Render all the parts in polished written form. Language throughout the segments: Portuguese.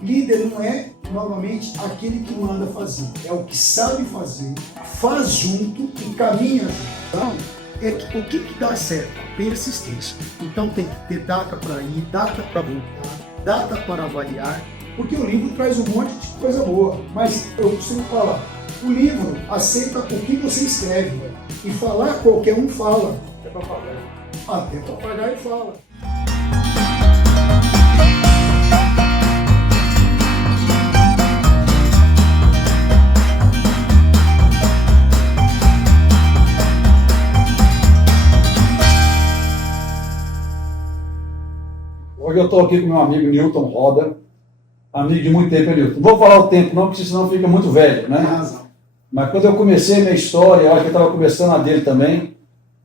Líder não é, novamente, aquele que manda fazer. É o que sabe fazer, faz junto e caminha junto. Então, o que dá certo? Persistência. Então tem que ter data para ir, data para voltar, data para avaliar, porque o livro traz um monte de coisa boa. Mas eu costumo falar, o livro aceita o que você escreve, e falar qualquer um fala. Até papagaio. Até papagaio fala. Hoje eu estou aqui com meu amigo Newton Roda, amigo de muito tempo, Newton. Não vou falar o tempo não, porque senão fica muito velho, né? Tem razão. Mas quando eu comecei a minha história, eu acho que eu estava começando a dele também,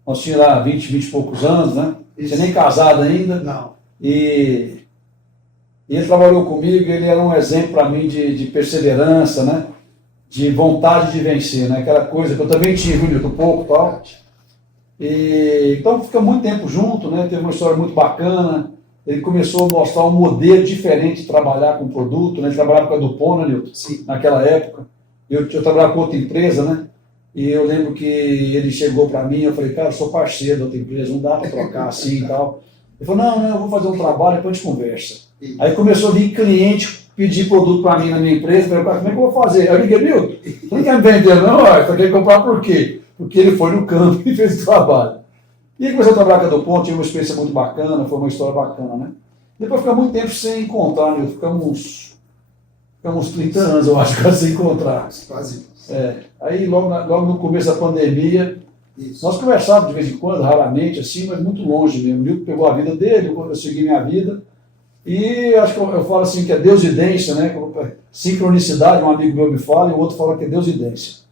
nós tínhamos lá 20 e poucos anos, né? Não tinha nem casado ainda. Não. E ele trabalhou comigo, ele era um exemplo para mim de perseverança, né? De vontade de vencer, né? Aquela coisa que eu também tinha, viu, Newton, um pouco e tal. E, então fica muito tempo junto, né? Teve uma história muito bacana. Ele começou a mostrar um modelo diferente de trabalhar com produto, né? Ele trabalhava com a Dupont, né, Newton? Sim. Naquela época. Eu trabalhava com outra empresa, né? E eu lembro que ele chegou para mim, eu falei, cara, eu sou parceiro da outra empresa, não dá para trocar assim e tal. Ele falou, não, eu vou fazer um trabalho, depois a gente conversa. Sim. Aí começou a vir cliente pedir produto para mim na minha empresa, eu falei, como é que eu vou fazer? Aí eu liguei, Newton, você não quer me vender não? Você quer comprar por quê? Porque ele foi no campo e fez o trabalho. E aí comecei a trabalhar com a Dupont, tive uma experiência muito bacana, foi uma história bacana, né? Depois ficamos muito tempo sem encontrar, Newton, ficamos uns 30 anos, eu acho, sem encontrar. Quase. Aí logo no começo da pandemia, Isso. nós conversávamos de vez em quando, raramente, assim, mas muito longe mesmo. O Newton pegou a vida dele, eu segui minha vida. E acho que eu falo assim que é deusidência, né? Sincronicidade, um amigo meu me fala, e o outro fala que é deusidência.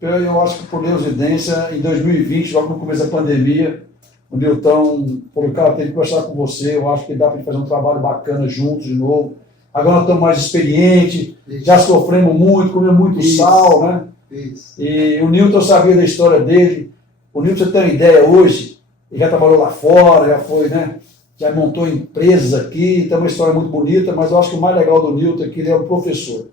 Eu acho que por deusidência, em 2020, logo no começo da pandemia, o Newton falou, cara, tem que conversar com você, eu acho que dá para a gente fazer um trabalho bacana juntos de novo. Agora nós estamos mais experientes, já sofremos muito, comemos muito sal, né? Isso. E o Newton, eu sabia da história dele. O Newton, você tem uma ideia hoje, ele já trabalhou lá fora, já foi, né? Já montou empresas aqui, tem uma história muito bonita, mas eu acho que o mais legal do Newton é que ele é um professor.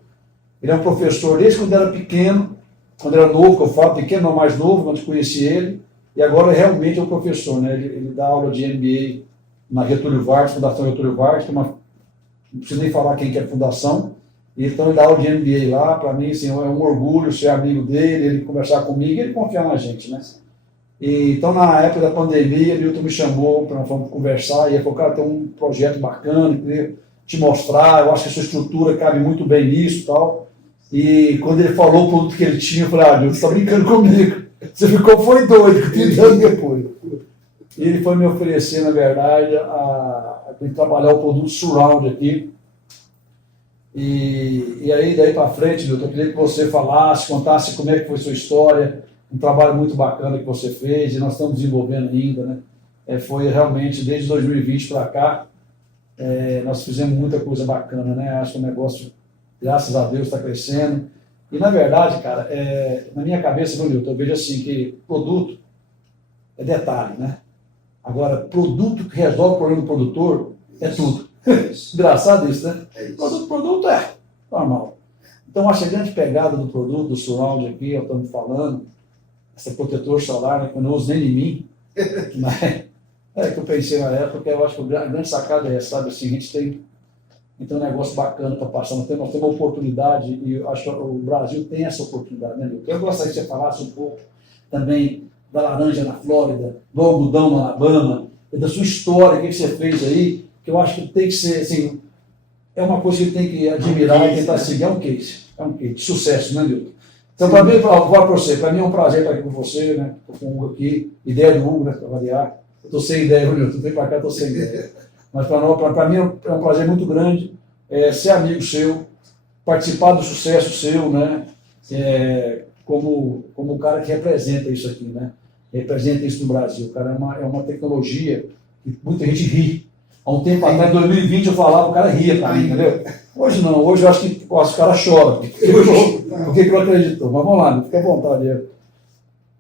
Ele é um professor desde quando era pequeno, quando era novo, que eu falo, pequeno não mais novo, quando eu conheci ele, e agora realmente é um professor, né? Ele dá aula de MBA na Getúlio Vargas, Fundação Getúlio Vargas, não preciso nem falar quem que é a fundação, então ele dá aula de MBA lá, para mim assim, é um orgulho ser amigo dele, ele conversar comigo e ele confiar na gente, né? E, então na época da pandemia, o Newton me chamou para conversar, e ele falou, cara, tem um projeto bacana, queria te mostrar, eu acho que a sua estrutura cabe muito bem nisso e tal. E quando ele falou o produto que ele tinha, eu falei, Newton, você está brincando comigo, você foi doido, 30 anos depois. E ele foi me oferecer, na verdade, a trabalhar o produto Surround aqui. E aí, daí para frente, Newton, eu queria que você falasse, contasse como é que foi a sua história, um trabalho muito bacana que você fez, e nós estamos desenvolvendo ainda, né? Foi realmente, desde 2020 para cá, nós fizemos muita coisa bacana, né? Acho que o negócio, graças a Deus, está crescendo. E, na verdade, cara, na minha cabeça, meu Newton, eu vejo assim que produto é detalhe, né? Agora, produto que resolve o problema do produtor é tudo. Engraçado isso, né? Produto é normal. Então, acho que a grande pegada do produto, do Surround aqui, eu estou falando, esse protetor solar, né, que eu não uso nem em mim, mas que eu pensei na época, que eu acho que a grande sacada é essa, sabe? Assim, a gente tem um negócio bacana para passar, nós temos uma oportunidade, e eu acho que o Brasil tem essa oportunidade, né? Eu gostaria que você falasse um pouco também da laranja na Flórida, do algodão no Alabama, da sua história, o que você fez aí, que eu acho que tem que ser, assim, é uma coisa que tem que admirar e tentar seguir, é um case, sucesso, né, Newton? Então, para mim, eu vou para você, para mim é um prazer estar aqui com você, né, estou com o Hugo aqui, ideia do Hugo, né, para variar, eu estou sem ideia, Newton, vem para cá, estou sem ideia, mas para mim é um prazer muito grande ser amigo seu, participar do sucesso seu, né, como o cara que representa isso aqui, né, representa isso no Brasil, cara, é uma tecnologia que muita gente ri. Há um tempo atrás, em 2020, eu falava, o cara ria para mim, entendeu? Hoje não, hoje eu acho que os caras choram, porque não acreditou. Mas vamos lá, fica à vontade.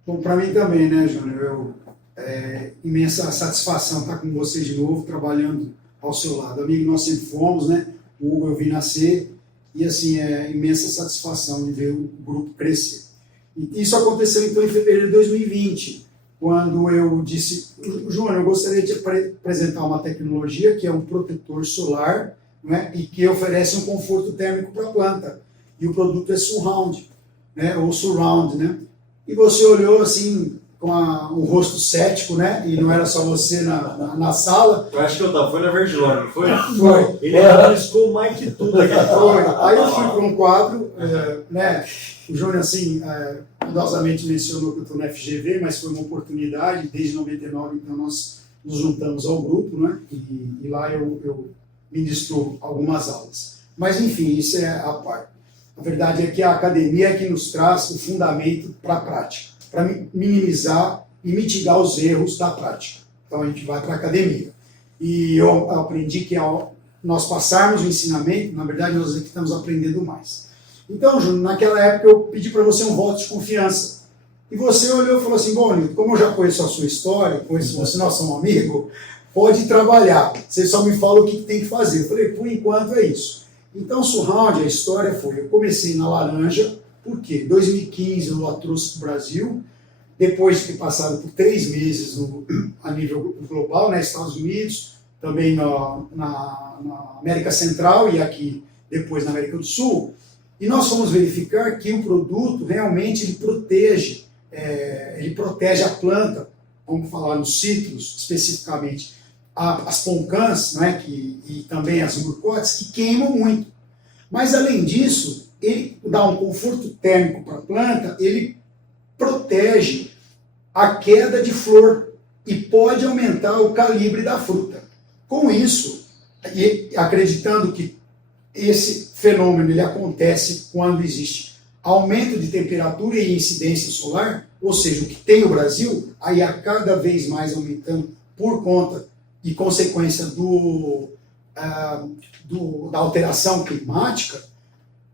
Bom, para mim também, né, Júnior? Imensa satisfação estar com você de novo, trabalhando ao seu lado. Amigo, nós sempre fomos, né? O Hugo eu vi nascer e assim é imensa satisfação de ver o grupo crescer. E isso aconteceu então em fevereiro de 2020, quando eu disse, Júnior, eu gostaria de apresentar uma tecnologia que é um protetor solar, né, e que oferece um conforto térmico para a planta. E o produto é Surround, né, ou Surround, né? E você olhou assim com o rosto cético, né? E não era só você na sala. Eu acho que eu tava, foi na Verdilone, não foi? Foi. Ele arriscou mais que tudo aqui. Foi. Aí eu fui para um quadro, né? O Júnior, assim, cuidadosamente mencionou que eu estou na FGV, mas foi uma oportunidade, desde 99, então nós nos juntamos ao grupo, né? E lá eu ministro algumas aulas. Mas, enfim, isso é a parte. A verdade é que a academia é que nos traz o fundamento para a prática, para minimizar e mitigar os erros da prática. Então a gente vai para a academia. E eu aprendi que ao nós passarmos o ensinamento, na verdade nós aqui estamos aprendendo mais. Então, Júnior, naquela época eu pedi para você um voto de confiança. E você olhou e falou assim, bom, Nilton, como eu já conheço a sua história, conheço você, nós somos amigos, pode trabalhar. Você só me fala o que tem que fazer. Eu falei, por enquanto é isso. Então, Surround, a história foi, eu comecei na laranja, por quê? Em 2015 eu a trouxe para o Brasil, depois de ter passado por 3 meses a nível global, né, Estados Unidos, também na América Central e aqui depois na América do Sul, e nós fomos verificar que o produto realmente ele protege a planta, vamos falar nos citros especificamente, as poncãs, né, e também as murcotes, que queimam muito. Mas, além disso, ele dá um conforto térmico para a planta, ele protege a queda de flor e pode aumentar o calibre da fruta. Com isso, e acreditando que esse fenômeno ele acontece quando existe aumento de temperatura e incidência solar, ou seja, o que tem o Brasil, aí a cada vez mais aumentando por conta e consequência da alteração climática,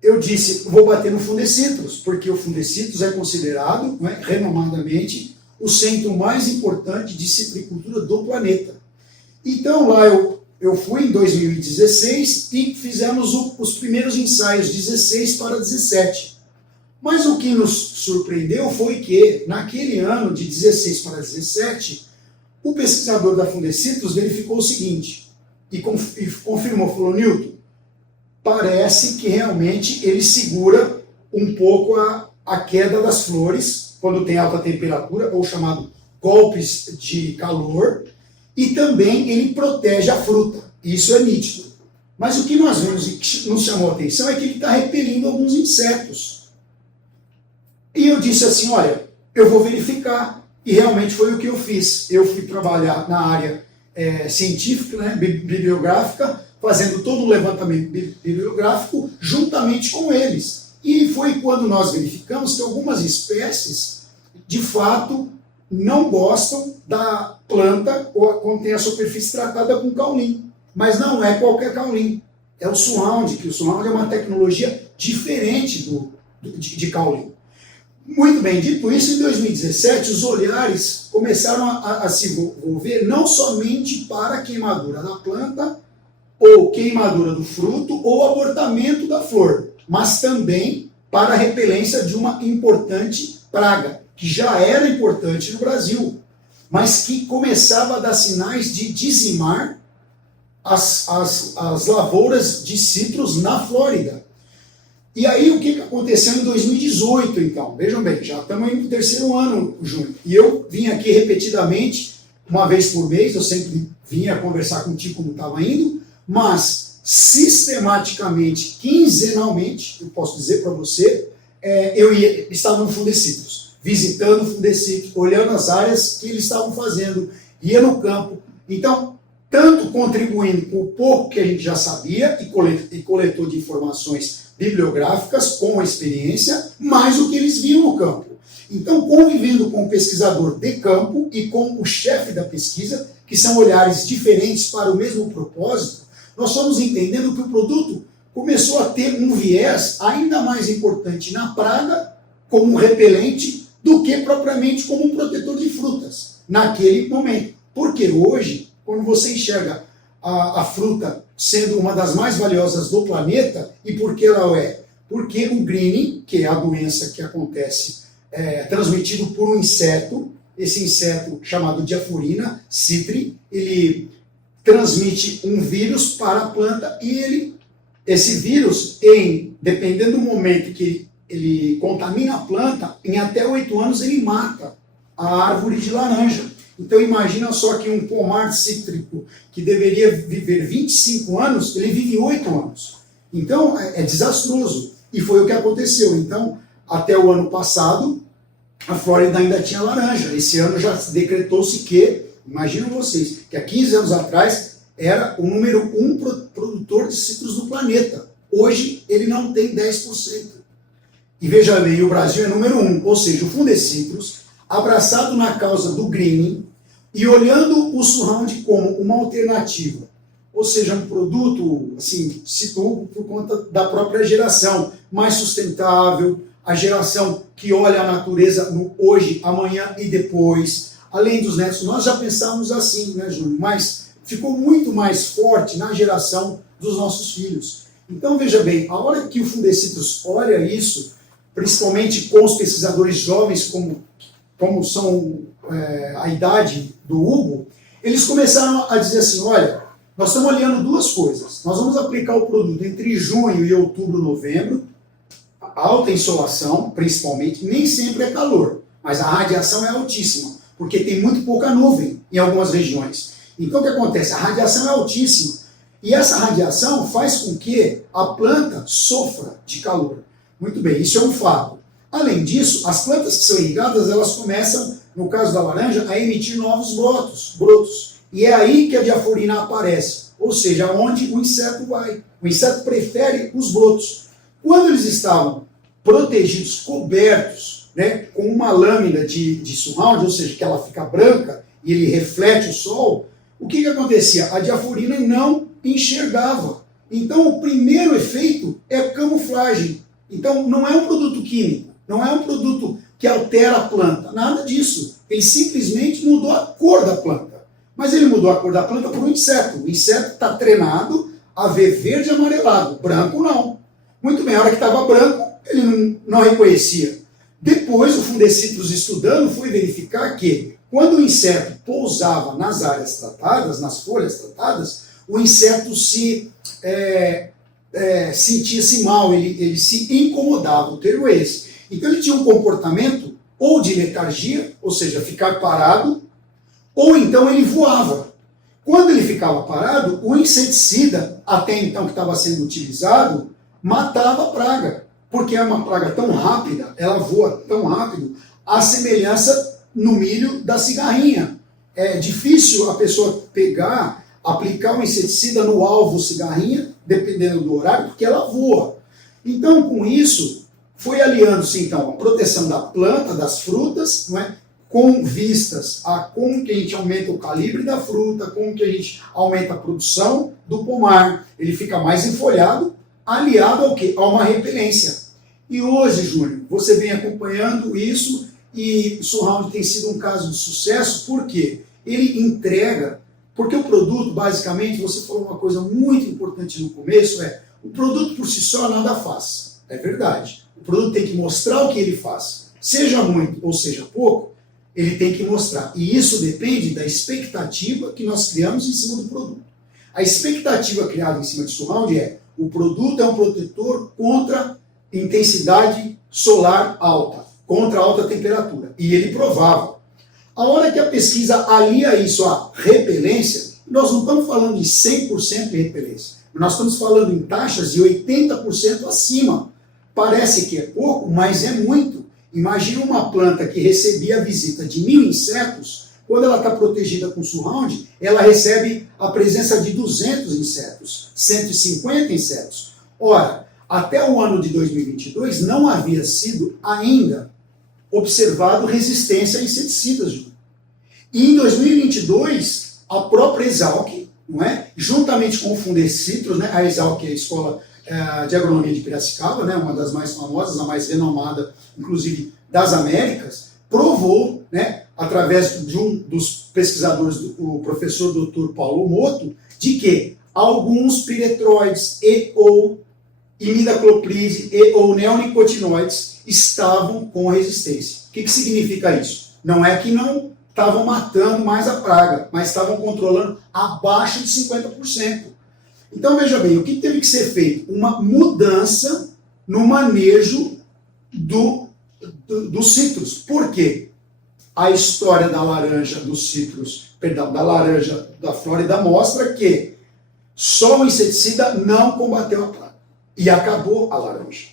eu disse, vou bater no Fundecitrus, porque o Fundecitrus é considerado, né, renomadamente, o centro mais importante de citricultura do planeta. Então lá eu fui em 2016 e fizemos os primeiros ensaios, 16 para 17. Mas o que nos surpreendeu foi que, naquele ano de 16 para 17, o pesquisador da Fundecitrus verificou o seguinte, e confirmou, falou, Nilton, parece que realmente ele segura um pouco a queda das flores, quando tem alta temperatura, ou chamado golpes de calor, e também ele protege a fruta, isso é nítido. Mas o que nós vemos e que nos chamou a atenção é que ele está repelindo alguns insetos. E eu disse assim, olha, eu vou verificar. E realmente foi o que eu fiz. Eu fui trabalhar na área científica, né, bibliográfica, fazendo todo o levantamento bibliográfico juntamente com eles. E foi quando nós verificamos que algumas espécies, de fato, não gostam da planta ou quando tem a superfície tratada com caulim. Mas não é qualquer caulim. É o Surround, que o Surround é uma tecnologia diferente de caulim. Muito bem, dito isso, em 2017, os olhares começaram a se volver não somente para a queimadura da planta, ou queimadura do fruto, ou abortamento da flor, mas também para a repelência de uma importante praga, que já era importante no Brasil, mas que começava a dar sinais de dizimar as lavouras de citros na Flórida. E aí, o que aconteceu em 2018, então? Vejam bem, já estamos no 3º ano, Júnior. E eu vim aqui repetidamente, uma vez por mês, eu sempre vinha conversar contigo como estava indo, mas sistematicamente, quinzenalmente, eu posso dizer para você, eu estava no Fundecitrus, visitando o Fundecitrus, olhando as áreas que eles estavam fazendo, ia no campo. Então, tanto contribuindo com o pouco que a gente já sabia e coletou de informações bibliográficas com a experiência, mais o que eles viam no campo. Então, convivendo com o pesquisador de campo e com o chefe da pesquisa, que são olhares diferentes para o mesmo propósito, nós fomos entendendo que o produto começou a ter um viés ainda mais importante na praga, como um repelente, do que propriamente como um protetor de frutas, naquele momento. Porque hoje, quando você enxerga a fruta sendo uma das mais valiosas do planeta. E por que ela é? Porque o greening, que é a doença que acontece, transmitido por um inseto, esse inseto chamado diaforina citri, ele transmite um vírus para a planta e esse vírus, dependendo do momento que ele contamina a planta, em até 8 anos ele mata a árvore de laranja. Então imagina só que um pomar cítrico que deveria viver 25 anos, ele vive 8 anos. Então é desastroso. E foi o que aconteceu. Então, até o ano passado, a Flórida ainda tinha laranja. Esse ano já decretou-se que, imaginam vocês, que há 15 anos atrás era o número 1 produtor de citros do planeta. Hoje ele não tem 10%. E veja bem, o Brasil é número 1, ou seja, o Fundecitrus, abraçado na causa do greening e olhando o surround como uma alternativa, ou seja, um produto, assim, citou por conta da própria geração, mais sustentável, a geração que olha a natureza no hoje, amanhã e depois, além dos netos. Nós já pensávamos assim, né, Júlio? Mas ficou muito mais forte na geração dos nossos filhos. Então, veja bem, a hora que o Fundecitrus olha isso, principalmente com os pesquisadores jovens, como são a idade do Hugo, eles começaram a dizer assim, olha, nós estamos olhando duas coisas. Nós vamos aplicar o produto entre junho e outubro, novembro, alta insolação, principalmente, nem sempre é calor, mas a radiação é altíssima, porque tem muito pouca nuvem em algumas regiões. Então o que acontece? A radiação é altíssima, e essa radiação faz com que a planta sofra de calor. Muito bem, isso é um fato. Além disso, as plantas que são irrigadas, elas começam, no caso da laranja, a emitir novos brotos. E é aí que a diaforina aparece, ou seja, onde o inseto vai. O inseto prefere os brotos. Quando eles estavam protegidos, cobertos, né, com uma lâmina de surround, ou seja, que ela fica branca e ele reflete o sol, o que acontecia? A diaforina não enxergava. Então, o primeiro efeito é a camuflagem. Então, não é um produto químico, não é um produto que altera a planta, nada disso. Ele simplesmente mudou a cor da planta. Mas ele mudou a cor da planta por um inseto. O inseto está treinado a ver verde e amarelado, branco não. Muito bem, a hora que estava branco, ele não reconhecia. Depois, o Fundecitrus estudando foi verificar que, quando o inseto pousava nas áreas tratadas, nas folhas tratadas, o inseto sentia-se mal, ele se incomodava, o termo é esse. Então ele tinha um comportamento ou de letargia, ou seja, ficar parado, ou então ele voava. Quando ele ficava parado, o inseticida, até então que estava sendo utilizado, matava a praga, porque é uma praga tão rápida, ela voa tão rápido, a semelhança no milho da cigarrinha. É difícil a pessoa aplicar um inseticida no alvo cigarrinha, dependendo do horário, porque ela voa. Então, com isso, foi aliando-se então a proteção da planta, das frutas, não é? Com vistas a como que a gente aumenta o calibre da fruta, como que a gente aumenta a produção do pomar. Ele fica mais enfolhado, aliado ao quê? A uma repelência. E hoje, Júnior, você vem acompanhando isso e o surround tem sido um caso de sucesso, porque ele entrega, porque o produto, basicamente, você falou uma coisa muito importante no começo, o produto por si só nada faz. É verdade. O produto tem que mostrar o que ele faz. Seja muito ou seja pouco, ele tem que mostrar. E isso depende da expectativa que nós criamos em cima do produto. A expectativa criada em cima de surround o produto é um protetor contra intensidade solar alta, contra alta temperatura. E ele provava. A hora que a pesquisa alia isso à repelência, nós não estamos falando de 100% de repelência. Nós estamos falando em taxas de 80% acima. Parece que é pouco, mas é muito. Imagina uma planta que recebia a visita de 1000 insetos, quando ela está protegida com surround, ela recebe a presença de 200 insetos, 150 insetos. Ora, até o ano de 2022 não havia sido ainda observado resistência a inseticidas. E em 2022, a própria Exalc, não é? Juntamente com o Fundecitrus, né? A Exalc é a Escola de Agronomia de Piracicaba, né? Uma das mais famosas, a mais renomada, inclusive, das Américas, provou, né? Através de um dos pesquisadores, o professor Dr. Paulo Moto, de que alguns piretroides e ou imidacloprid e ou neonicotinoides estavam com resistência. O que significa isso? Não é que não estavam matando mais a praga, mas estavam controlando abaixo de 50%. Então veja bem, o que teve que ser feito? Uma mudança no manejo dos citros. Por quê? A história da laranja dos citros, perdão, da laranja da Flórida mostra que só o inseticida não combateu a praga e acabou a laranja.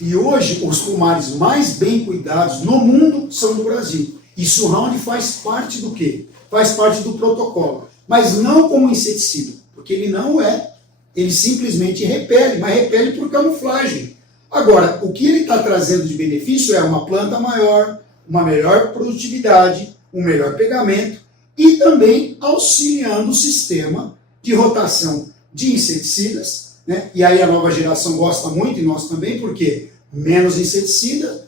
E hoje os pomares mais bem cuidados no mundo são do Brasil. E Surround faz parte do quê? Faz parte do protocolo, mas não como inseticida, porque ele não é, ele simplesmente repele, mas repele por camuflagem. Agora, o que ele está trazendo de benefício é uma planta maior, uma melhor produtividade, um melhor pegamento e também auxiliando o sistema de rotação de inseticidas, né? E aí a nova geração gosta muito, e nós também, porque menos inseticida,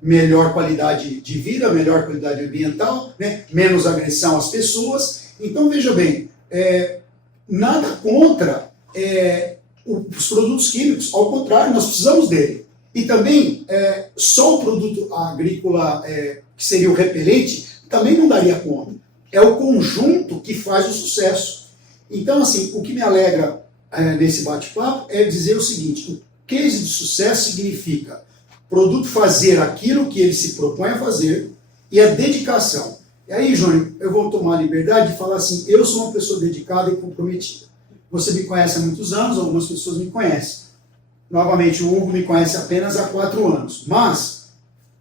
melhor qualidade de vida, melhor qualidade ambiental, né? Menos agressão às pessoas. Então, veja bem, nada contra os produtos químicos, ao contrário, nós precisamos dele. E também, só o produto agrícola, que seria o repelente, também não daria conta. É o conjunto que faz o sucesso. Então, assim, o que me alegra nesse bate-papo é dizer o seguinte: o case de sucesso significa produto fazer aquilo que ele se propõe a fazer e a dedicação. E aí, Júnior, eu vou tomar a liberdade de falar assim: eu sou uma pessoa dedicada e comprometida. Você me conhece há muitos anos, algumas pessoas me conhecem. Novamente, o Hugo me conhece apenas há 4 anos. Mas,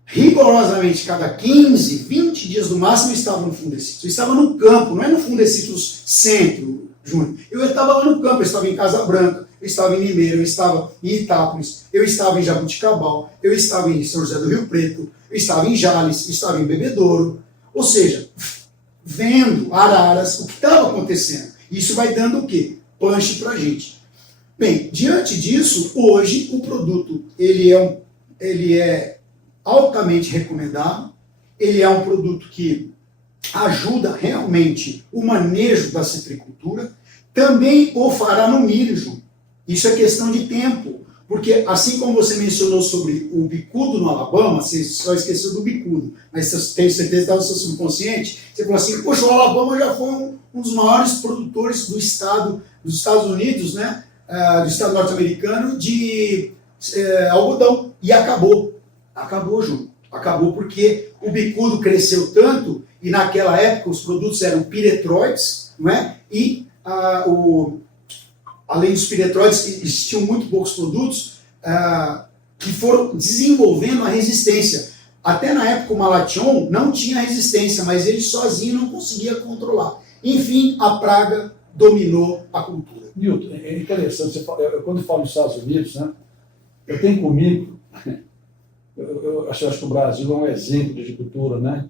rigorosamente, cada 15, 20 dias no máximo, eu estava no Fundecitrus. Eu estava no campo, não é no Fundecitrus Centro, Júnior. Eu estava lá no campo, eu estava em Casa Branca, eu estava em Limeira, eu estava em Itápolis, eu estava em Jabuticabal, eu estava em São José do Rio Preto, eu estava em Jales, eu estava em Bebedouro. Ou seja, vendo Araras, o que estava acontecendo. Isso vai dando o quê? Punch para a gente. Bem, diante disso, hoje o produto ele é altamente recomendado, ele é um produto que ajuda realmente o manejo da citricultura, também o fará no milho, Ju. Isso é questão de tempo, porque assim como você mencionou sobre o bicudo no Alabama, você só esqueceu do bicudo, mas tenho certeza que está no seu subconsciente, você falou assim: poxa, o Alabama já foi um dos maiores produtores dos Estados Unidos, né? Do estado norte-americano de algodão, e acabou, Ju, acabou porque o bicudo cresceu tanto, e naquela época os produtos eram piretroides, não é? E além dos piretroides, existiam muito poucos produtos que foram desenvolvendo a resistência. Até na época o Malathion não tinha resistência, mas ele sozinho não conseguia controlar. Enfim, a praga dominou a cultura. Nilton, é interessante, quando eu falo nos Estados Unidos, né, eu tenho comigo, eu acho que o Brasil é um exemplo de agricultura, né?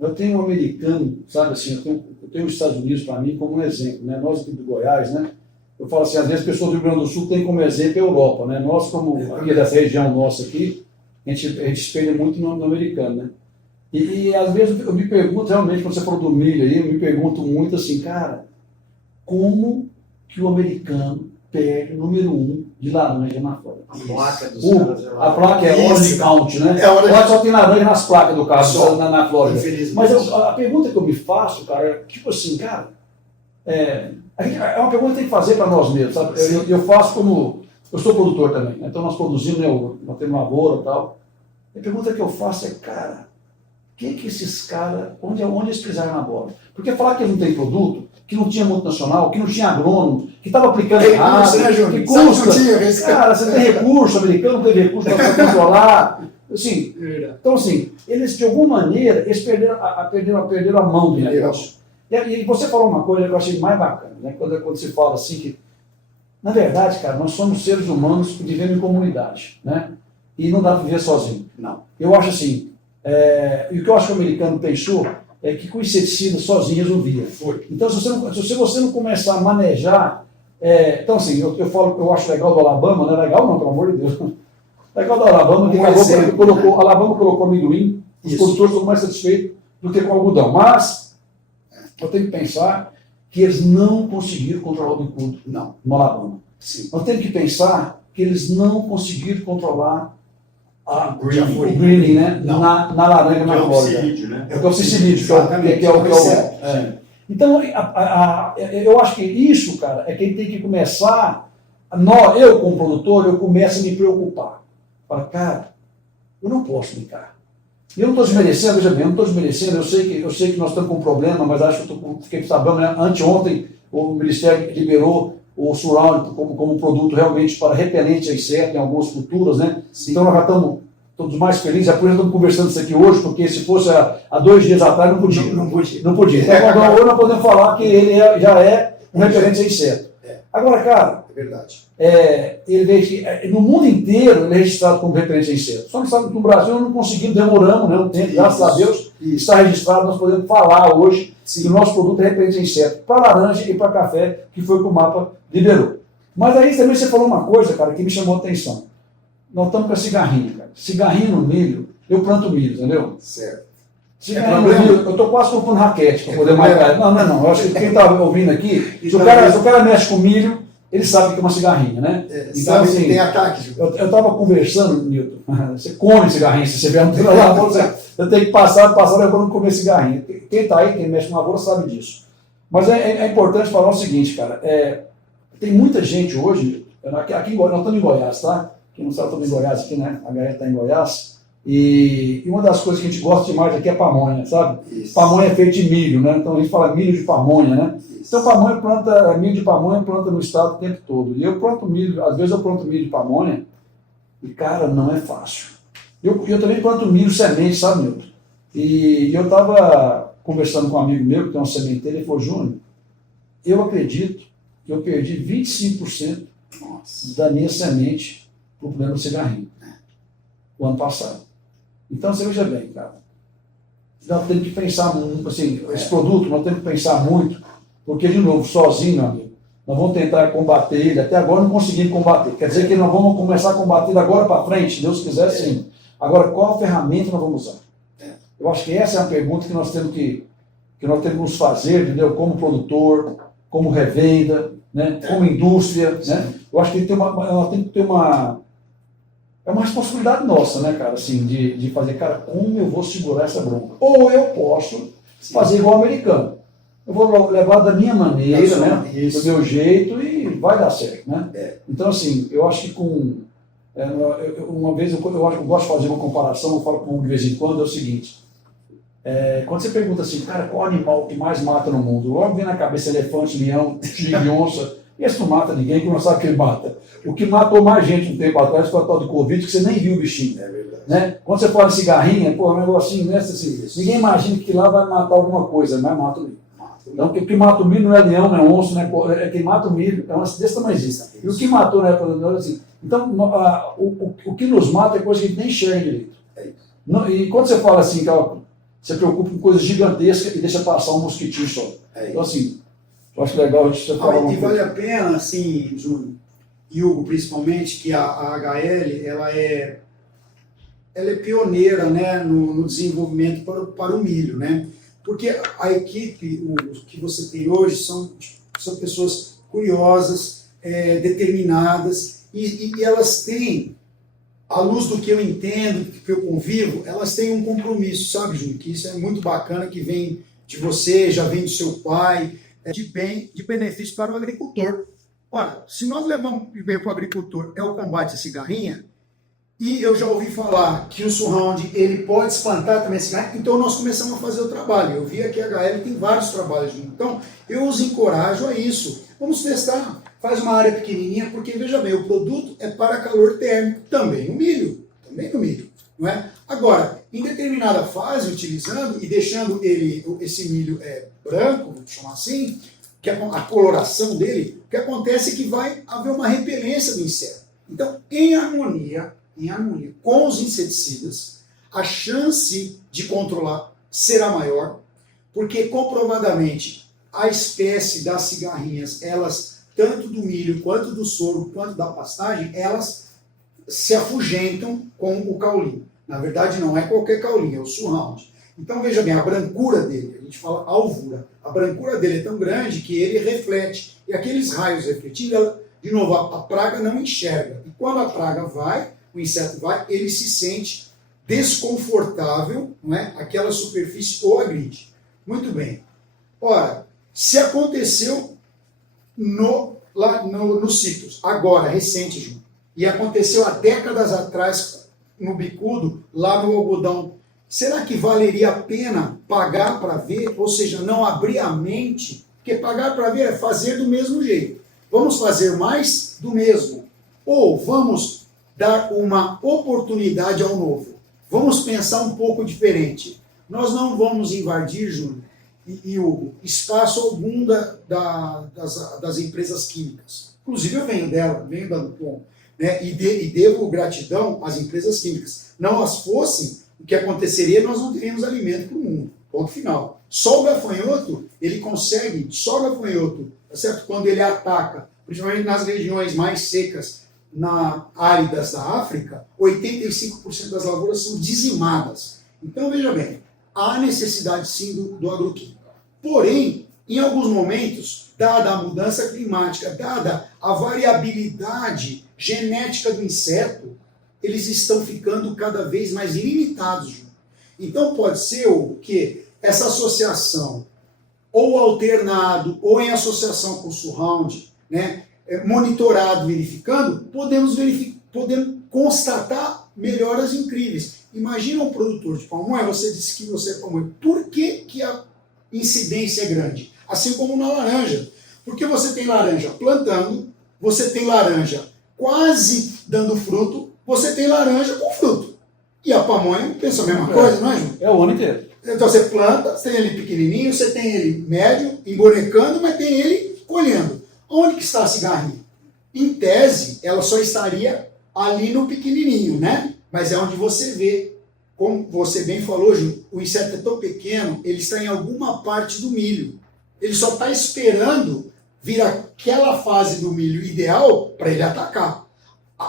Eu tenho um americano, sabe assim, eu tenho os Estados Unidos para mim como um exemplo, né? Nós aqui do Goiás, né? Eu falo assim, às vezes as pessoas do Rio Grande do Sul têm como exemplo a Europa, né? Nós, como aqui dessa região nossa aqui, a gente espelha muito no americano, né? E às vezes eu me pergunto realmente, quando você falou do milho aí, eu me pergunto muito assim, cara, como que o americano perde o número 1 de laranja na Flórida? A placa dos caras é lá. A placa é hora de count, né? Só tem laranja nas placas do carro, na Flórida. Mas a pergunta que eu me faço, cara, é tipo assim, cara, é uma pergunta que tem que fazer para nós mesmos, sabe? Eu faço como... Eu sou produtor também, né? Então nós produzimos, né, nós temos lavoura e tal. A pergunta que eu faço é, cara, o que esses caras, onde eles pisaram na bola? Porque falar que eles não têm produto, que não tinha multinacional, que não tinha agrônomo, que estava aplicando errado, que custa. Cara, você tem recurso, americano tem recurso para controlar. Assim, então, assim, eles, de alguma maneira, eles perderam a mão do negócio. E você falou uma coisa que eu achei mais bacana, né? Quando você fala assim que, na verdade, cara, nós somos seres humanos que vivemos em comunidade, né? E não dá para viver sozinho. Não. Eu acho assim, e o que eu acho que o americano pensou é que com inseticida sozinho resolvia. Então, se você não começar a manejar, então assim, eu acho legal do Alabama, não é legal não, pelo amor de Deus. Legal do Alabama, que Alabama colocou amendoim, os produtores estão mais satisfeitos do que com algodão. Mas eu tenho que pensar que eles não conseguiram controlar o bicudo Não. no Alabama. Sim. Nós temos que pensar que eles não conseguiram controlar o greening, né? Não. Na laranja, na Flórida. né? É o psilídeo, Exatamente. que é o que é o. Certo. É. Então, eu acho que isso, cara, é que ele tem que começar. Eu, como produtor, eu começo a me preocupar. Fala, cara, eu não posso brincar. Eu não estou desmerecendo, veja bem, eu não estou desmerecendo, eu sei que nós estamos com um problema, mas acho que eu fiquei sabendo, né? Anteontem o Ministério liberou o Surround como produto realmente para repelente a inseto em algumas culturas, né? Sim. Então nós já estamos todos mais felizes, é por isso que estamos conversando isso aqui hoje, porque se fosse há 2 dias atrás não podia. Não podia. Então hoje nós podemos falar que ele já é um repelente a inseto. Agora, cara, É verdade. No mundo inteiro ele é registrado como repelente a inseto. Só que no Brasil nós não conseguimos, demoramos, né, um tempo, graças a Deus, está registrado, nós podemos falar hoje que o nosso produto é repelente a inseto para laranja e para café, que foi o que o mapa liberou. Mas aí também você falou uma coisa, cara, que me chamou a atenção. Nós estamos com a cigarrinha, cara. Cigarrinha no milho, eu planto milho, entendeu? Certo. Cigarrinha no milho, eu estou quase comprando raquete para poder marcar. Não. Eu acho que quem está ouvindo aqui, se o cara mexe com milho, ele sabe que é uma cigarrinha, né? Então, sabe assim, tem ataque. Eu estava conversando, Nilton, você come cigarrinha, se você vier no lavoura, eu tenho que passar para não comer cigarrinha. Quem está aí, quem mexe com lavoura, sabe disso. Mas é importante falar o seguinte, cara, tem muita gente hoje, aqui nós estamos em Goiás, tá? Quem não sabe, estamos em Goiás aqui, né? A galera está em Goiás. E uma das coisas que a gente gosta demais aqui é pamonha, sabe? Isso. Pamonha é feita de milho, né? Então a gente fala milho de pamonha, né? Isso. Então milho de pamonha planta no estado o tempo todo. E eu planto milho, às vezes eu planto milho de pamonha e, cara, não é fácil. Eu também planto milho semente, sabe, Milton? E eu estava conversando com um amigo meu que tem uma sementeira, ele falou, Júnior, eu acredito que eu perdi 25% da minha semente por problema do cigarrinho o ano passado. Então, você veja bem, cara, nós temos que pensar muito, assim, esse produto nós temos que pensar muito, porque, de novo, sozinho, meu amigo, nós vamos tentar combater ele, até agora não conseguimos combater. Quer dizer que nós vamos começar a combater agora para frente, se Deus quiser, sim. Agora, qual ferramenta nós vamos usar? Eu acho que essa é a pergunta que nós temos que nós temos que nos fazer, entendeu? Como produtor, como revenda, né? Como indústria, né? Eu acho que nós temos que ter uma responsabilidade nossa, né, cara, assim, de fazer, cara, como eu vou segurar essa bronca? Ou eu posso fazer igual o americano. Eu vou levar da minha maneira, né, do meu jeito e vai dar certo, né? Então, assim, eu acho que uma vez eu gosto de fazer uma comparação, eu falo com um de vez em quando, é o seguinte, quando você pergunta assim, cara, qual animal que mais mata no mundo? Logo vem na cabeça elefante, leão, tigre, onça. Esse não mata ninguém, que não sabe que ele mata. O que matou mais gente um tempo atrás foi a tal de Covid, que você nem viu o bichinho. É verdade. Né? Quando você fala em cigarrinha, pô, um negocinho, né? Assim, ninguém imagina que lá vai matar alguma coisa, mas mata o milho. Então, o que mata o milho não é leão, não é onça, não é quem mata o milho, é uma desse tamanhozinho. E o que matou na época do assim. Então, o que nos mata é coisa que a gente nem enxerga direito. E quando você fala assim, você preocupa com coisas gigantescas e deixa passar um mosquitinho só. Então, assim, eu acho legal a gente falar. E vale a pena, assim, Júnior, e Hugo, principalmente, que a HL ela é pioneira, né, no desenvolvimento para o milho, né? Porque a equipe que você tem hoje são pessoas curiosas, determinadas, e elas têm, à luz do que eu entendo, do que eu convivo, elas têm um compromisso, sabe, Júnior? Que isso é muito bacana, que vem de você, já vem do seu pai, de benefício para o agricultor. Ora, se nós levamos primeiro para o agricultor é o combate à cigarrinha, e eu já ouvi falar que o surround ele pode espantar também a cigarrinha, então nós começamos a fazer o trabalho. Eu vi aqui a HL tem vários trabalhos juntos, então eu os encorajo a isso. Vamos testar, faz uma área pequenininha, porque veja bem, o produto é para calor térmico, também no milho, não é? Agora, em determinada fase, utilizando e deixando esse milho branco, vamos chamar assim, que a coloração dele, o que acontece é que vai haver uma repelência do inseto. Então, em harmonia com os inseticidas, a chance de controlar será maior, porque comprovadamente a espécie das cigarrinhas, elas, tanto do milho, quanto do sorgo, quanto da pastagem, elas se afugentam com o caulim. Na verdade, não é qualquer caulim, é o surround. Então, veja bem, a brancura dele, a gente fala alvura, a brancura dele é tão grande que ele reflete. E aqueles raios refletindo, de novo, a praga não enxerga. E quando a praga vai, o inseto vai, ele se sente desconfortável, não é? Aquela superfície o agride. Muito bem. Ora, se aconteceu lá nos sítios, agora, recente, Ju, e aconteceu há décadas atrás no bicudo, lá no algodão, será que valeria a pena pagar para ver, ou seja, não abrir a mente? Porque pagar para ver é fazer do mesmo jeito. Vamos fazer mais do mesmo. Ou vamos dar uma oportunidade ao novo. Vamos pensar um pouco diferente. Nós não vamos invadir, Júnior e Hugo, espaço algum das empresas químicas. Inclusive eu venho da DuPont, né? E devo gratidão às empresas químicas. Não as fossem, o que aconteceria, nós não teríamos alimento para o mundo. Ponto final. Só o gafanhoto, ele consegue, tá certo? Quando ele ataca, principalmente nas regiões mais secas, áridas da África, 85% das lavouras são dizimadas. Então, veja bem, há necessidade sim do agroquímico. Porém, em alguns momentos, dada a mudança climática, dada a variabilidade genética do inseto, eles estão ficando cada vez mais limitados. Então, pode ser o que essa associação, ou alternado, ou em associação com o surround, né, monitorado, verificando, podemos constatar melhoras incríveis. Imagina um produtor de pamonha, você disse que você é pamonha. Por que a incidência é grande? Assim como na laranja. Porque você tem laranja plantando, você tem laranja quase dando fruto, você tem laranja com fruto. E a pamonha pensa a mesma coisa, não é, Ju? É o ano inteiro. Então você planta, você tem ele pequenininho, você tem ele médio, emborecando, mas tem ele colhendo. Onde que está a cigarrinha? Em tese, ela só estaria ali no pequenininho, né? Mas é onde você vê, como você bem falou, Ju, o inseto é tão pequeno, ele está em alguma parte do milho. Ele só está esperando vir aquela fase do milho ideal para ele atacar.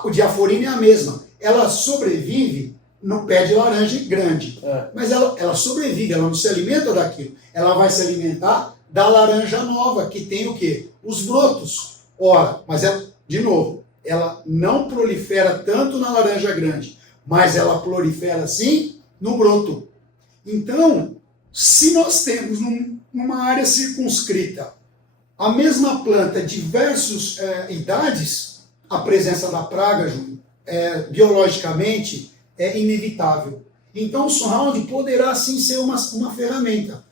O diaforina é a mesma. Ela sobrevive no pé de laranja grande. Mas ela sobrevive, ela não se alimenta daquilo. Ela vai se alimentar da laranja nova, que tem o quê? Os brotos. Ora, mas de novo, ela não prolifera tanto na laranja grande, mas ela prolifera sim no broto. Então, se nós temos numa área circunscrita a mesma planta, diversas idades, a presença da praga, Júnior, biologicamente é inevitável. Então o surround poderá sim ser uma ferramenta,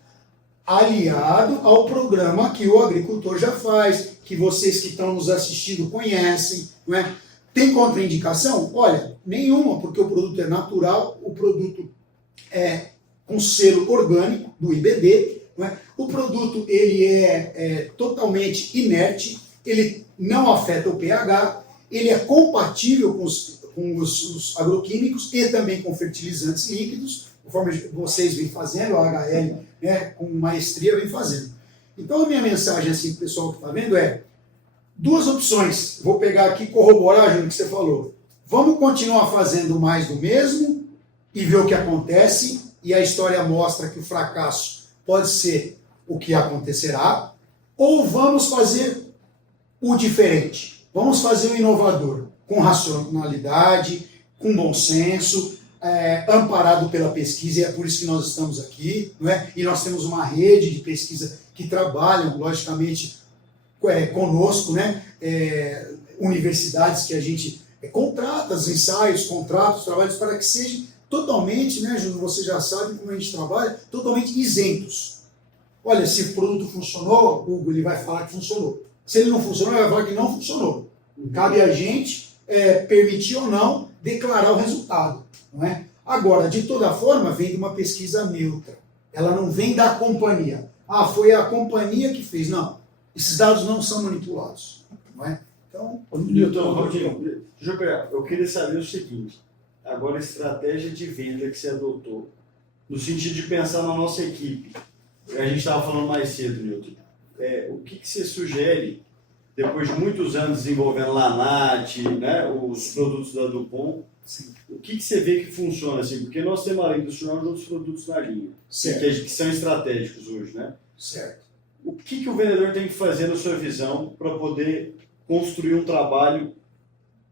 aliado ao programa que o agricultor já faz, que vocês que estão nos assistindo conhecem, não é? Tem contraindicação? Olha, nenhuma, porque o produto é natural, o produto é com selo orgânico do IBD, não é? O produto ele é totalmente inerte, ele não afeta o pH, ele é compatível com os agroquímicos e também com fertilizantes líquidos, conforme vocês vêm fazendo, a HL, né, com maestria vem fazendo. Então a minha mensagem assim, para o pessoal que está vendo é duas opções. Vou pegar aqui e corroborar, Júnior, o que você falou. Vamos continuar fazendo mais do mesmo e ver o que acontece, e a história mostra que o fracasso pode ser o que acontecerá, ou vamos fazer o diferente, vamos fazer o inovador, com racionalidade, com bom senso, amparado pela pesquisa, e é por isso que nós estamos aqui, não é? E nós temos uma rede de pesquisa que trabalham, logicamente, conosco, né? Universidades que a gente contrata, os ensaios, contrata os trabalhos para que sejam totalmente, né, Júnior, você já sabe como a gente trabalha, totalmente isentos. Olha, se o produto funcionou, o Google ele vai falar que funcionou. Se ele não funcionou, ele vai falar que não funcionou. Cabe a gente permitir ou não declarar o resultado. Não é? Agora, de toda forma, vem de uma pesquisa neutra. Ela não vem da companhia. Ah, foi a companhia que fez. Não. Esses dados não são manipulados. Não é? Então, Rodrigo, eu queria saber o seguinte. Agora, a estratégia de venda que você adotou, no sentido de pensar na nossa equipe. A gente estava falando mais cedo, Nilton. O que você sugere depois de muitos anos desenvolvendo Lanat, né, os produtos da Dupont, Sim. o que você vê que funciona assim? Porque nós temos além do Sunhão outros produtos na linha, Certo. que são estratégicos hoje, né? Certo. O que o vendedor tem que fazer na sua visão para poder construir um trabalho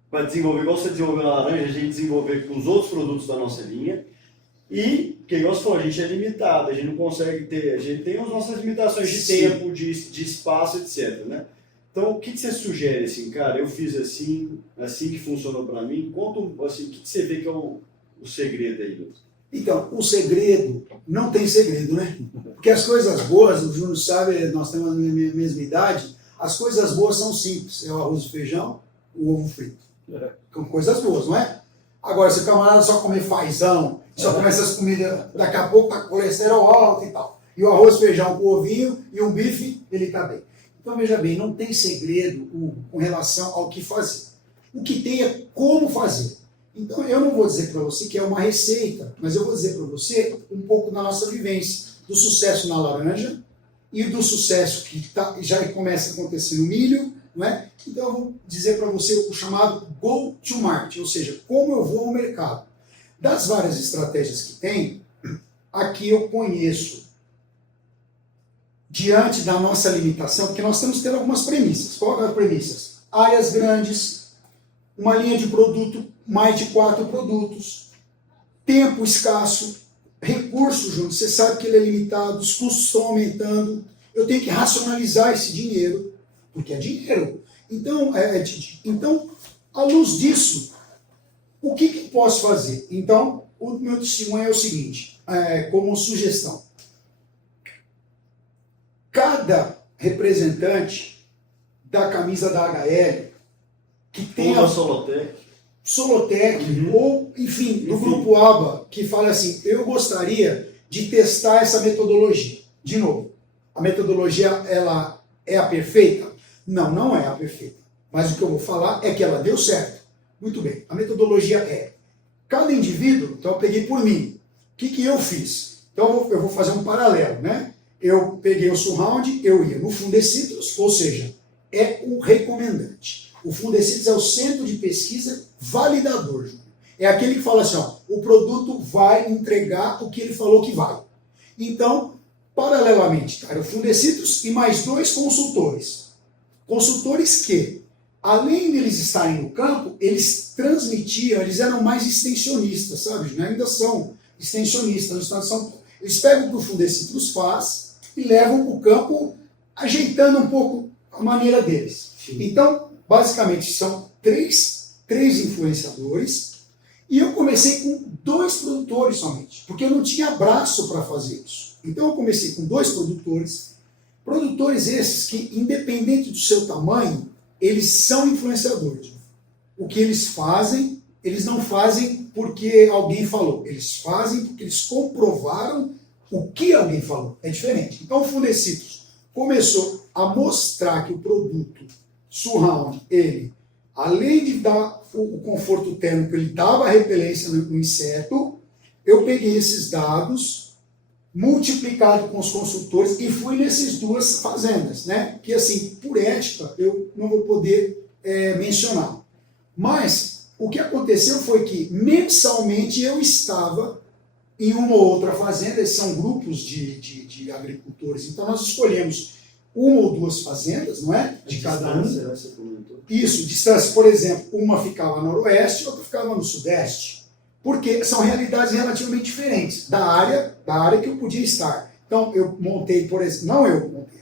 para desenvolver, igual você desenvolveu na laranja, a gente desenvolver com os outros produtos da nossa linha? E, que igual você falou, a gente é limitado, a gente não consegue ter, a gente tem as nossas limitações de Sim. tempo, de espaço, etc, né? Então, o que você sugere, assim, cara, eu fiz assim que funcionou para mim, conta, assim, o que você vê que é o segredo aí, Lucas? Então, o segredo, não tem segredo, né? Porque as coisas boas, o Júnior sabe, nós temos a mesma idade, as coisas boas são simples, é o arroz e feijão, o ovo frito. São coisas boas, não é? Agora, se o camarada só comer fazão, só comer essas comidas, daqui a pouco tá com colesterol alto e tal. E o arroz, feijão com ovinho e um bife, ele tá bem. Então, veja bem, não tem segredo com relação ao que fazer. O que tem é como fazer. Então, eu não vou dizer para você que é uma receita, mas eu vou dizer para você um pouco da nossa vivência, do sucesso na laranja e do sucesso que já começa a acontecer no milho, não é? Então, eu vou dizer para você o chamado go to market, ou seja, como eu vou ao mercado. Das várias estratégias que tem, aqui eu conheço, diante da nossa limitação, porque nós temos que ter algumas premissas. Qual são as premissas? Áreas grandes, uma linha de produto, mais de 4 produtos, tempo escasso, recurso, Júnior, você sabe que ele é limitado, os custos estão aumentando, eu tenho que racionalizar esse dinheiro, porque é dinheiro. Então, então à luz disso, o que eu posso fazer? Então, o meu testemunho é o seguinte, como sugestão. Cada representante da camisa da HL que tem a Solotec, ou, enfim, do Grupo ABA, que fala assim, eu gostaria de testar essa metodologia. De novo, a metodologia, ela é a perfeita? Não, não é a perfeita. Mas o que eu vou falar é que ela deu certo. Muito bem, a metodologia é, cada indivíduo, então eu peguei por mim, o que eu fiz? Então eu vou fazer um paralelo, né? Eu peguei o surround, eu ia no Fundecitrus, ou seja, é o recomendante. O Fundecitrus é o centro de pesquisa validador. É aquele que fala assim, ó, o produto vai entregar o que ele falou que vai. Então, paralelamente, cara, o Fundecitrus e mais 2 consultores. Consultores que, além de eles estarem no campo, eles transmitiam, eles eram mais extensionistas, sabe? Ainda são extensionistas no estado de São Paulo. Eles pegam o que o Fundecitrus faz e levam para o campo, ajeitando um pouco a maneira deles. Sim. Então, basicamente, são três influenciadores, e eu comecei com 2 produtores somente, porque eu não tinha braço para fazer isso. Então, eu comecei com 2 produtores esses que, independente do seu tamanho, eles são influenciadores. O que eles fazem, eles não fazem porque alguém falou, eles fazem porque eles comprovaram o que alguém falou. É diferente. Então, o Fundecitrus começou a mostrar que o produto Surround, ele, além de dar o conforto térmico, ele dava a repelência no inseto. Eu peguei esses dados, multiplicado com os consultores, e fui nessas 2 fazendas, né? Que, assim, por ética, eu não vou poder mencionar. Mas o que aconteceu foi que, mensalmente, eu estava em uma ou outra fazenda, esses são grupos de agricultores, então nós escolhemos 1 ou 2 fazendas, não é? De cada um. Isso, distância, por exemplo, uma ficava no noroeste, outra ficava no sudeste, porque são realidades relativamente diferentes da área que eu podia estar. Então, eu montei, por exemplo, não eu montei,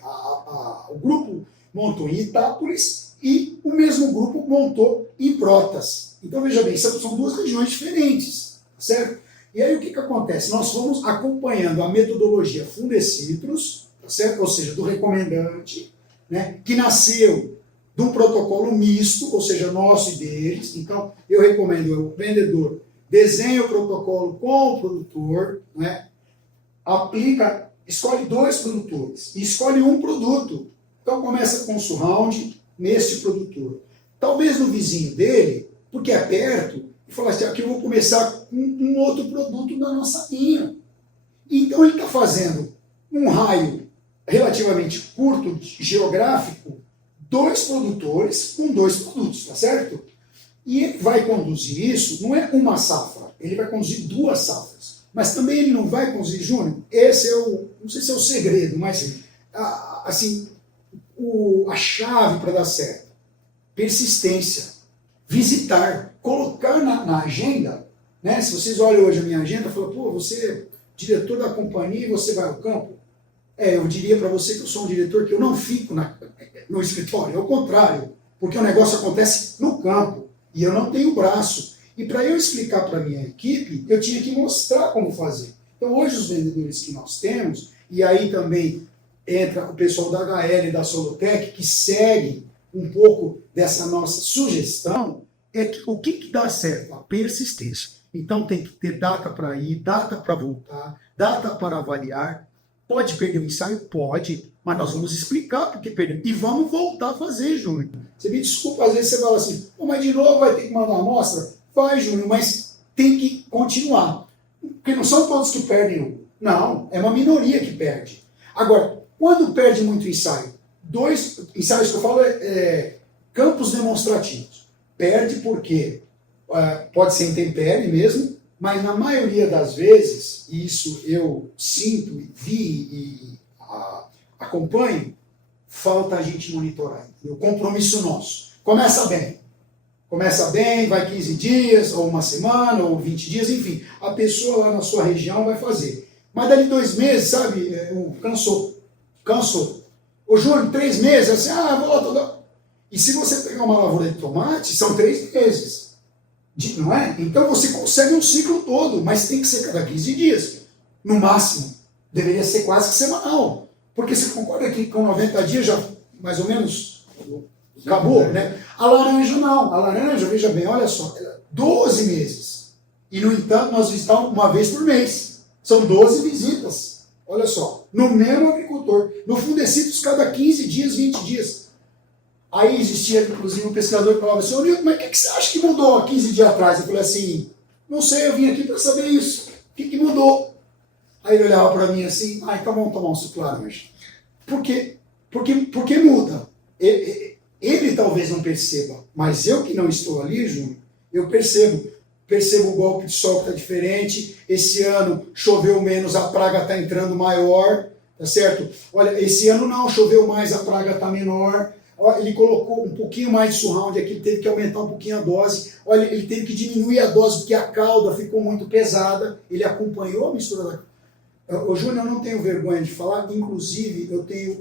o grupo montou em Itápolis e o mesmo grupo montou em Brotas. Então, veja bem, são 2 regiões diferentes, certo? E aí o que acontece? Nós fomos acompanhando a metodologia Fundecitrus, tá certo? Ou seja, do recomendante, né, que nasceu de um protocolo misto, ou seja, nosso e deles. Então, eu recomendo o vendedor desenha o protocolo com o produtor, né, aplica, escolhe 2 produtores e escolhe um produto. Então, começa com o surround nesse produtor. Talvez no vizinho dele, porque é perto, e fala assim, aqui eu vou começar com um outro produto da nossa linha. Então ele está fazendo um raio relativamente curto, geográfico, 2 produtores com 2 produtos, tá certo? E ele vai conduzir isso, não é uma safra, ele vai conduzir 2 safras. Mas também ele não vai conduzir, Júnior, esse é o, não sei se é o segredo, mas assim, a chave para dar certo, persistência, visitar, colocar na agenda, né? Se vocês olham hoje a minha agenda, falam, pô, você é diretor da companhia e você vai ao campo? Eu diria para você que eu sou um diretor que eu não fico no escritório, é o contrário, porque o negócio acontece no campo e eu não tenho braço. E para eu explicar para a minha equipe, eu tinha que mostrar como fazer. Então hoje os vendedores que nós temos, e aí também entra o pessoal da HL e da Solotec, que segue um pouco dessa nossa sugestão, é que o que dá certo? A persistência. Então tem que ter data para ir, data para voltar, data para avaliar. Pode perder o ensaio? Pode, mas nós vamos explicar porque perdeu. E vamos voltar a fazer, Júnior. Você me desculpa, às vezes você fala assim, mas de novo vai ter que mandar amostra? Vai, Júnior, mas tem que continuar. Porque não são todos que perdem. Não, é uma minoria que perde. Agora, quando perde muito ensaio? 2 ensaios que eu falo campos demonstrativos. Perde porque pode ser intempérie mesmo, mas na maioria das vezes, isso eu sinto, vi e acompanho, falta a gente monitorar. O compromisso nosso. Começa bem, vai 15 dias, ou uma semana, ou 20 dias, enfim. A pessoa lá na sua região vai fazer. Mas dali 2 meses, sabe, cansou. Ô Júnior, 3 meses, assim, vou lá toda. E se você pegar uma lavoura de tomate, são 3 meses. Não é? Então você consegue um ciclo todo, mas tem que ser cada 15 dias. No máximo. Deveria ser quase que semanal. Porque você concorda que com 90 dias já, mais ou menos, acabou, né? A laranja não. A laranja, veja bem, olha só, 12 meses. E, no entanto, nós visitamos uma vez por mês. São 12 visitas. Olha só. No mesmo agricultor. No Fundecitos, cada 15 dias, 20 dias. Aí existia, inclusive, um pesquisador que falava assim, Nilton, mas o que você acha que mudou há 15 dias atrás? Eu falei assim, não sei, eu vim aqui para saber isso. O que mudou? Aí ele olhava para mim assim, então vamos tomar um suco de laranja. Por quê? Porque muda. Ele talvez não perceba, mas eu que não estou ali, Júnior, eu percebo. Percebo o golpe de sol que está diferente. Esse ano choveu menos, a praga está entrando maior, tá certo? Olha, esse ano não, choveu mais, a praga está menor. Olha, ele colocou um pouquinho mais de surround aqui, ele teve que aumentar um pouquinho a dose. Olha, ele teve que diminuir a dose porque a cauda ficou muito pesada. Ele acompanhou a mistura da... Ô, Júnior, eu não tenho vergonha de falar, inclusive eu tenho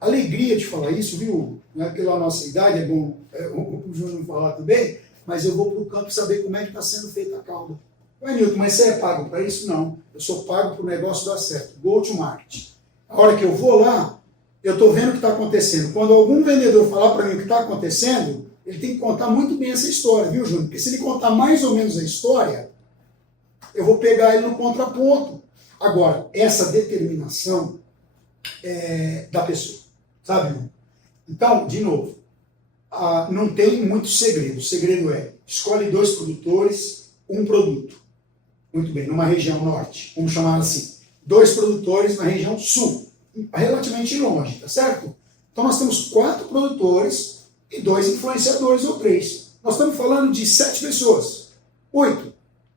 alegria de falar isso, viu? Não é pela nossa idade, é bom o Júnior falar também, mas eu vou para o campo saber como é que está sendo feita a cauda. Ué, Nilton, mas você é pago para isso? Não. Eu sou pago para o negócio dar certo. Go to market. A hora que eu vou lá, eu estou vendo o que está acontecendo. Quando algum vendedor falar para mim o que está acontecendo, ele tem que contar muito bem essa história, viu, Júnior? Porque se ele contar mais ou menos a história, eu vou pegar ele no contraponto. Agora, essa determinação da pessoa, sabe? Então, de novo, não tem muito segredo. O segredo é, escolhe 2 produtores, um produto. Muito bem, numa região norte, vamos chamar assim. 2 produtores na região sul, relativamente longe, tá certo? Então nós temos 4 produtores e 2 influenciadores ou 3. Nós estamos falando de 7 pessoas, 8.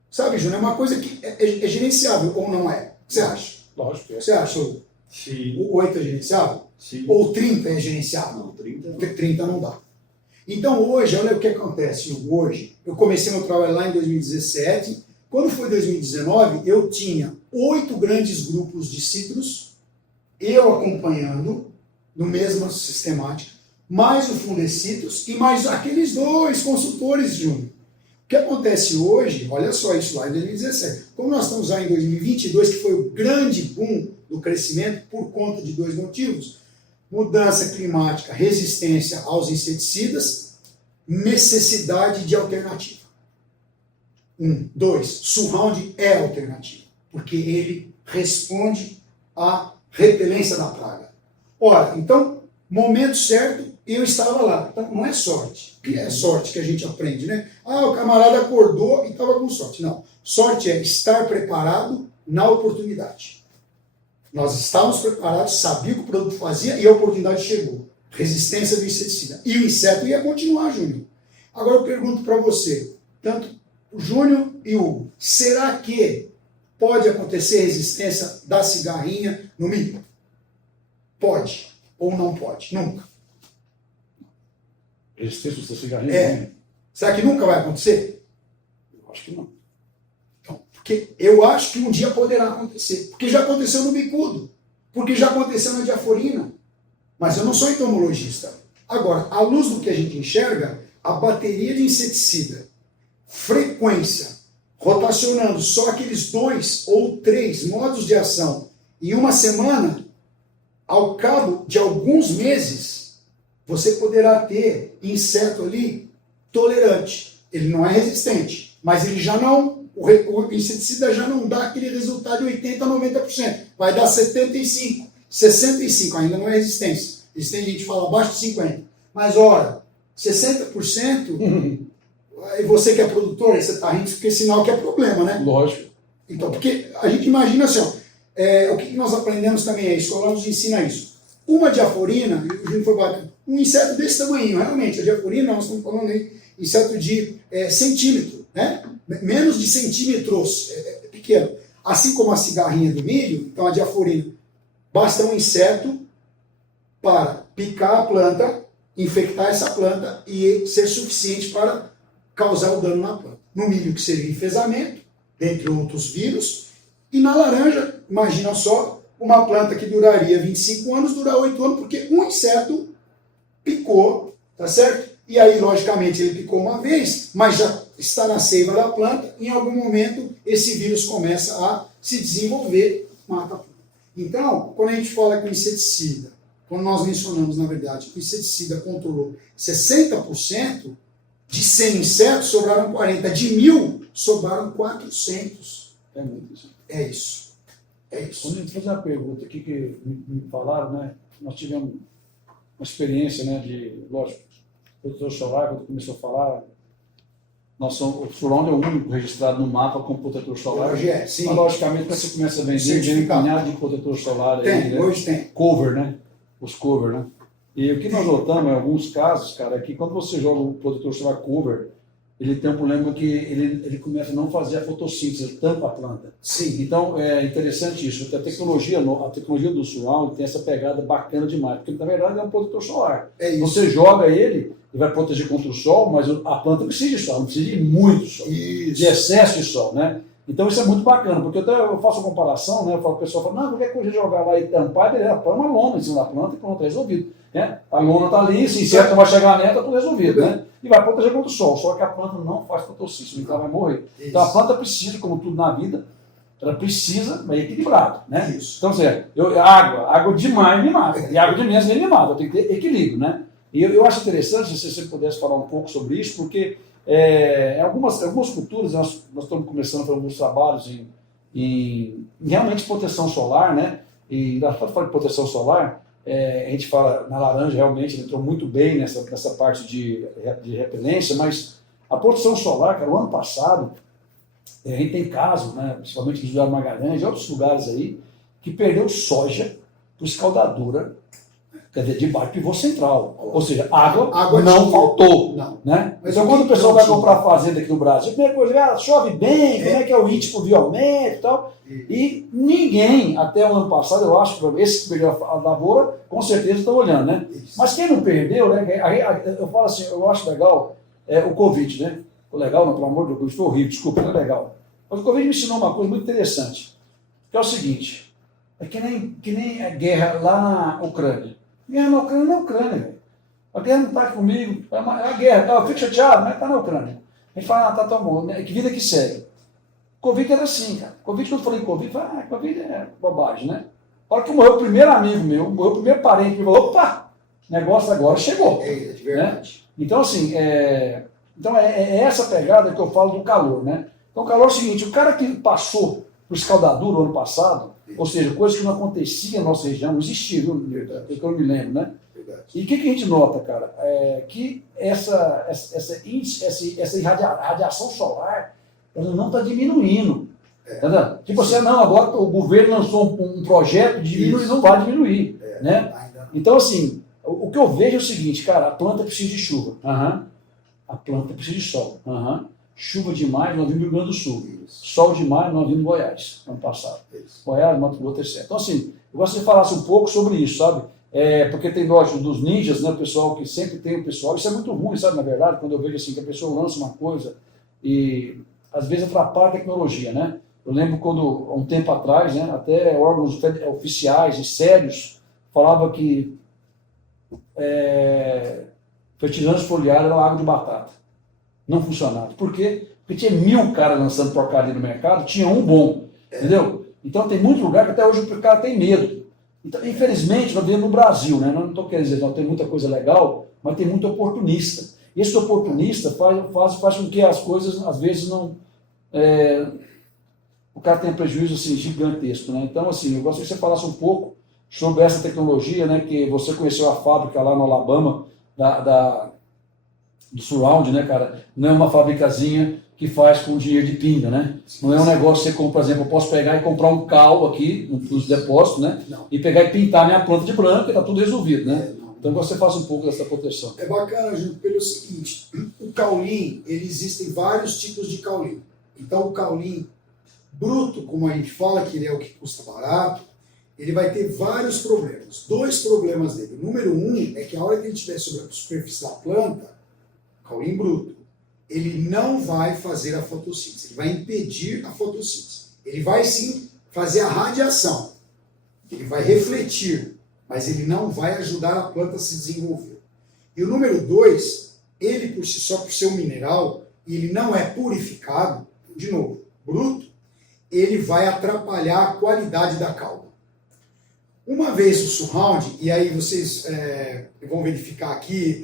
Sabe, Júnior, é uma coisa que é gerenciável ou não é? O que você acha? Lógico que é. Você acha? Sim. O 8 é gerenciável? Sim. Ou 30 é gerenciável? Não, 30 não. 30 não dá. Então hoje, olha o que acontece hoje. Eu comecei meu trabalho lá em 2017. Quando foi 2019, eu tinha 8 grandes grupos de citros, eu acompanhando, no mesmo sistemática, mais o Fundecitos e mais aqueles 2 consultores, Júnior. O que acontece hoje, olha só isso lá em 2017, como nós estamos lá em 2022, que foi o grande boom do crescimento por conta de 2 motivos, mudança climática, resistência aos inseticidas, necessidade de alternativa. 2, surround é alternativa, porque ele responde à repelência da praga. Ora, então, momento certo, eu estava lá. Então, não é sorte. O que é sorte que a gente aprende, né? O camarada acordou e estava com sorte. Não. Sorte é estar preparado na oportunidade. Nós estávamos preparados, sabia o que o produto fazia e a oportunidade chegou. resistência do inseticida. E o inseto ia continuar, Júnior. Agora eu pergunto para você, tanto o Júnior e o Hugo, será que pode acontecer resistência da cigarrinha no milho? Pode ou não pode? Nunca. Resistência da cigarrinha? Será que nunca vai acontecer? Eu acho que não. Então, porque eu acho que um dia poderá acontecer. Porque já aconteceu no bicudo. Porque já aconteceu na diaforina. Mas eu não sou entomologista. Agora, à luz do que a gente enxerga, a bateria de inseticida, frequência, rotacionando só aqueles 2 ou 3 modos de ação em uma semana, ao cabo de alguns meses, você poderá ter inseto ali tolerante. Ele não é resistente, mas ele já não, o inseticida já não dá aquele resultado de 80% a 90%. Vai dar 75%, 65%, ainda não é resistência. Resistente a gente fala abaixo de 50%. Mas, ora, 60%, e você que é produtor, aí você está rindo, porque é sinal que é problema, né? Lógico. Então, porque a gente imagina assim, ó, o que nós aprendemos também, a escola nos ensina isso. Uma diaforina, o Júnior foi bacana, um inseto desse tamanho, realmente, a diaforina, nós estamos falando aí, inseto de centímetro, né? Menos de centímetros, é pequeno. Assim como a cigarrinha do milho, então a diaforina, basta um inseto para picar a planta, infectar essa planta e ser suficiente para causar o dano na planta. No milho, que seria enfesamento, dentre outros vírus, e na laranja, imagina só, uma planta que duraria 25 anos, dura 8 anos, porque um inseto picou, tá certo? E aí, logicamente, ele picou uma vez, mas já está na seiva da planta, em algum momento esse vírus começa a se desenvolver, mata a planta. Então, quando a gente fala que o inseticida, quando nós mencionamos, na verdade, que o inseticida controlou 60%, de 100 insetos sobraram 40, de 1.000 sobraram 400. É muito isso. É isso. É isso. Quando a gente fez uma pergunta aqui que me falaram, né? Nós tivemos uma experiência, né? De, lógico, o protetor solar, quando começou a falar, o Surround é o único registrado no mapa com protetor solar. Hoje é, sim. Mas, logicamente, quando você começa a vender, vem um punhado de protetor solar aí, Tem, né? hoje tem. Cover, né? Os cover, né? E o que nós notamos em alguns casos, cara, é que quando você joga o protetor solar cover, ele tem um problema que ele começa a não fazer a fotossíntese, tampa a planta. Sim. Então é interessante isso, porque a tecnologia do Surround tem essa pegada bacana demais, porque na verdade é um protetor solar. É isso. Você joga ele e vai proteger contra o sol, mas a planta precisa de sol, não precisa de muito sol, Isso. de excesso de sol, né? Então isso é muito bacana, porque até eu faço a comparação, né? O pessoal fala, não, qualquer coisa jogar lá e tampar, beleza, põe uma lona em cima da planta e pronto, é resolvido. Né? A lona está ali, se inseto não vai chegar nela, está tudo resolvido, né? E vai proteger contra o sol, só que a planta não faz fotossíntese, então ela vai morrer. Isso. Então a planta precisa, como tudo na vida, ela precisa, mas é equilibrado, né? Isso. Então, assim, água demais me mata, e água de menos nem me mata, tem que ter equilíbrio, né? E eu acho interessante se você pudesse falar um pouco sobre isso, porque em algumas culturas, nós estamos começando a fazer alguns trabalhos em realmente proteção solar, né? E na falta de proteção solar, a gente fala na laranja, realmente ele entrou muito bem nessa parte de repelência, mas a proteção solar, cara, o ano passado, a gente tem casos, né, principalmente no Visual Magalhães e outros lugares aí, que perdeu soja por escaldadura, quer dizer, debaixo do pivô central. Ou seja, água não faltou. Não. Né? Mas então, quando o pessoal vai comprar fazenda aqui no Brasil, a primeira coisa, chove bem, como é que é o índice pluviométrico e tal. E ninguém, até o ano passado, eu acho, esse que perdeu a lavoura, com certeza estão olhando, né? Isso. Mas quem não perdeu, né? Eu falo assim, eu acho legal o Covid, né? Foi legal, não, pelo amor de Deus, foi horrível, desculpa, não é legal. Mas o Covid me ensinou uma coisa muito interessante, que é o seguinte, é que nem a guerra lá na Ucrânia. Guerra na Ucrânia não é Ucrânia, velho. A guerra não está comigo, é a guerra, eu fico chateado, mas está na Ucrânia. A gente fala, tá tão bom, que vida que segue. Covid era assim, cara. Covid, quando eu falei Covid, eu falei, Covid é bobagem, né? A hora que morreu o primeiro amigo meu, morreu o primeiro parente, me falou, opa, negócio agora chegou. É de verdade. Né? Então, assim, é essa pegada que eu falo do calor, né? Então, o calor é o seguinte, o cara que passou por escaldadura o ano passado, ou seja, coisa que não acontecia na nossa região, não existia, viu? Que eu me lembro, né? Verdade. E o que a gente nota, cara? Que essa radiação solar ela não está diminuindo. Entendeu? Tipo assim, não, agora o governo lançou um projeto de diminuir, não vai diminuir. Né? Então, assim, o que eu vejo é o seguinte, cara, a planta precisa de chuva. A planta precisa de sol. Chuva demais, nós vimos no Rio Grande do Sul. Sol demais, nós vimos em Goiás, ano passado. Goiás, Mato Grosso, etc. Então, assim, eu gosto de falar um pouco sobre isso, sabe? Porque tem, lógico, dos ninjas, né, o pessoal que sempre tem o pessoal, isso é muito ruim, sabe, na verdade, quando eu vejo assim, que a pessoa lança uma coisa e às vezes atrapalha a tecnologia, né? Eu lembro quando, há um tempo atrás, né, até órgãos oficiais e sérios falavam que fertilizante foliar era água de batata. Não funcionava. Por quê? Porque tinha 1000 caras lançando porcaria no mercado, tinha um bom, entendeu? Então tem muito lugar que até hoje o cara tem medo. Então, infelizmente, nós vivemos no Brasil, né? Não estou querendo dizer que não tem muita coisa legal, mas tem muito oportunista. E esse oportunista faz com que as coisas, às vezes, não... o cara tem um prejuízo assim, gigantesco, né? Então, assim, eu gostaria que você falasse um pouco sobre essa tecnologia, né? Que você conheceu a fábrica lá no Alabama, do Surround, né, cara? Não é uma fabricazinha que faz com dinheiro de pinga, né? Não é um negócio que você compra, por exemplo, eu posso pegar e comprar um cal aqui nos depósitos, né? Não. E pegar e pintar minha planta de branco e tá tudo resolvido, né? Então você faz um pouco dessa proteção. É bacana, Júlio, pelo seguinte, o caulim, existem vários tipos de caulim. Então o caulim bruto, como a gente fala, que ele é o que custa barato, ele vai ter vários problemas. 2 problemas dele. O número 1 é que a hora que ele estiver sobre a superfície da planta, caulim bruto, ele não vai fazer a fotossíntese, ele vai impedir a fotossíntese. Ele vai sim fazer a radiação, ele vai refletir, mas ele não vai ajudar a planta a se desenvolver. E o número 2, ele por si só, por ser um mineral, e ele não é purificado, de novo, bruto, ele vai atrapalhar a qualidade da calda. Uma vez o surround, e aí vocês vão verificar aqui,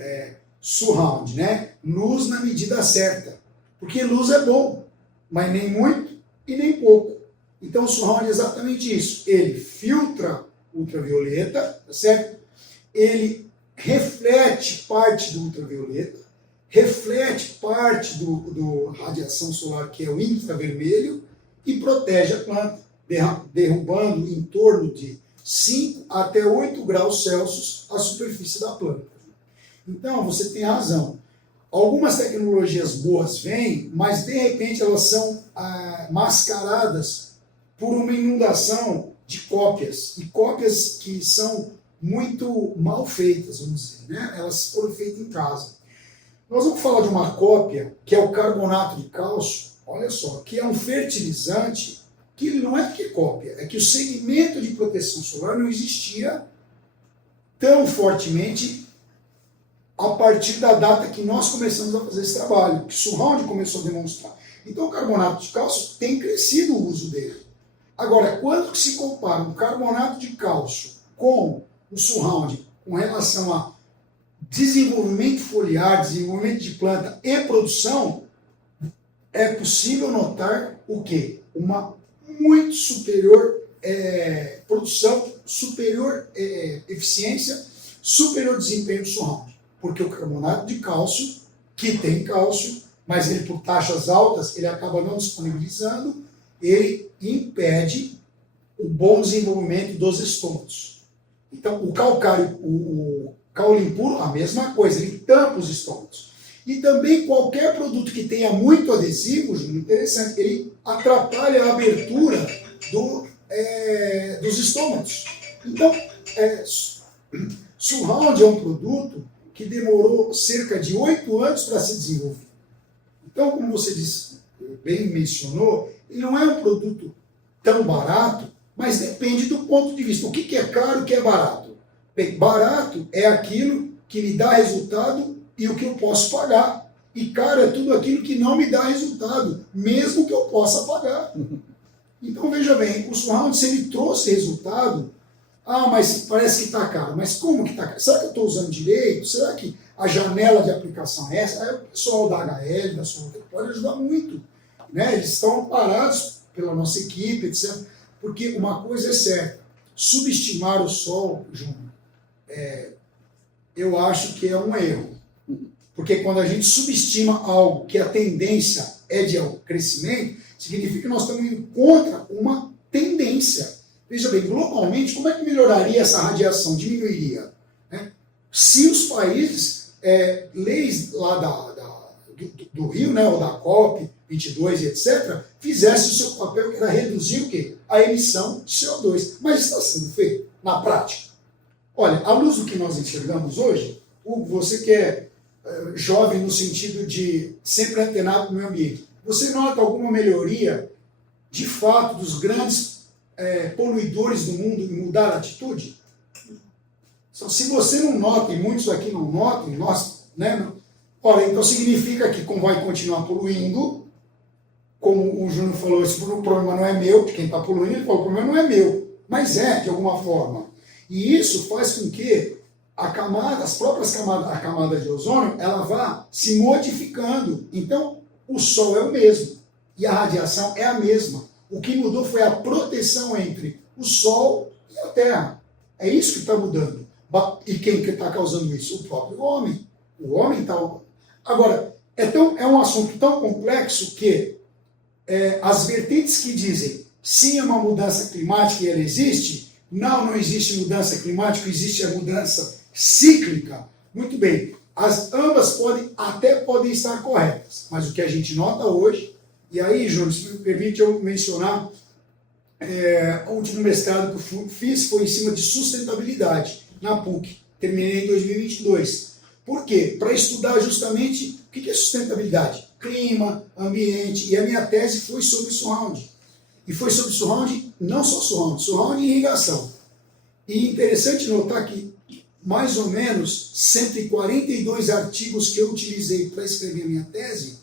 surround, né? Luz na medida certa. Porque luz é bom, mas nem muito e nem pouco. Então o surround é exatamente isso. Ele filtra ultravioleta, tá certo? Ele reflete parte do ultravioleta, reflete parte do radiação solar, que é o infravermelho, e protege a planta, derrubando em torno de 5 até 8 graus Celsius a superfície da planta. Então, você tem razão. Algumas tecnologias boas vêm, mas de repente elas são mascaradas por uma inundação de cópias. E cópias que são muito mal feitas, vamos dizer, né? Elas foram feitas em casa. Nós vamos falar de uma cópia, que é o carbonato de cálcio, olha só, que é um fertilizante, que ele não é que cópia, é que o segmento de proteção solar não existia tão fortemente a partir da data que nós começamos a fazer esse trabalho, que o Surround começou a demonstrar. Então o carbonato de cálcio tem crescido o uso dele. Agora, quando se compara um carbonato de cálcio com o Surround com relação a desenvolvimento foliar, desenvolvimento de planta e produção, é possível notar o quê? Uma muito superior produção, superior eficiência, superior desempenho do Surround. Porque o carbonato de cálcio, que tem cálcio, mas ele por taxas altas, ele acaba não disponibilizando, ele impede o bom desenvolvimento dos estômatos. Então, o calcário, o caule impuro, a mesma coisa, ele tampa os estômatos. E também qualquer produto que tenha muito adesivo, Júlio, interessante, ele atrapalha a abertura dos estômatos. Então, Surround é um produto que demorou cerca de 8 anos para se desenvolver. Então, como você disse, bem mencionou, ele não é um produto tão barato, mas depende do ponto de vista. O que é caro e o que é barato? Bem, barato é aquilo que me dá resultado e o que eu posso pagar. E caro é tudo aquilo que não me dá resultado, mesmo que eu possa pagar. Então, veja bem, o Surround, se ele trouxe resultado, mas parece que está caro. Mas como que está caro? Será que eu estou usando direito? Será que a janela de aplicação é essa? Aí o pessoal da HL, da Sonotec, pode ajudar muito. Né? Eles estão amparados pela nossa equipe, etc. Porque uma coisa é certa, subestimar o sol, João, eu acho que é um erro. Porque quando a gente subestima algo que a tendência é de crescimento, significa que nós estamos indo contra uma tendência. Veja bem, globalmente, como é que melhoraria essa radiação? Diminuiria. Né? se os países, leis lá do Rio, né, ou da COP 22 e etc., fizessem o seu papel, que era reduzir o quê? A emissão de CO2. Mas está sendo feito na prática. Olha, à luz do que nós enxergamos hoje, Hugo, você que é jovem no sentido de sempre antenado no meio ambiente, você nota alguma melhoria, de fato, dos grandes poluidores do mundo em mudar a atitude? Se você não nota, e muitos aqui não notam, nós, né? Olha, então significa que como vai continuar poluindo, como o Júnior falou, esse problema não é meu, quem está poluindo, ele falou, o problema não é meu, mas de alguma forma. E isso faz com que a camada de ozônio, ela vá se modificando. Então, o Sol é o mesmo, e a radiação é a mesma. O que mudou foi a proteção entre o Sol e a Terra. É isso que está mudando. E quem que está causando isso? O próprio homem. O homem está... Agora, é um assunto tão complexo que as vertentes que dizem sim, é uma mudança climática e ela existe, não existe mudança climática, existe a mudança cíclica. Muito bem, ambas podem estar corretas, mas o que a gente nota hoje, e aí, Júnior, se me permite eu mencionar, o último mestrado que eu fiz foi em cima de sustentabilidade, na PUC, terminei em 2022. Por quê? Para estudar justamente o que é sustentabilidade, clima, ambiente, e a minha tese foi sobre surround. E foi sobre surround, não só surround e irrigação. E interessante notar que mais ou menos 142 artigos que eu utilizei para escrever a minha tese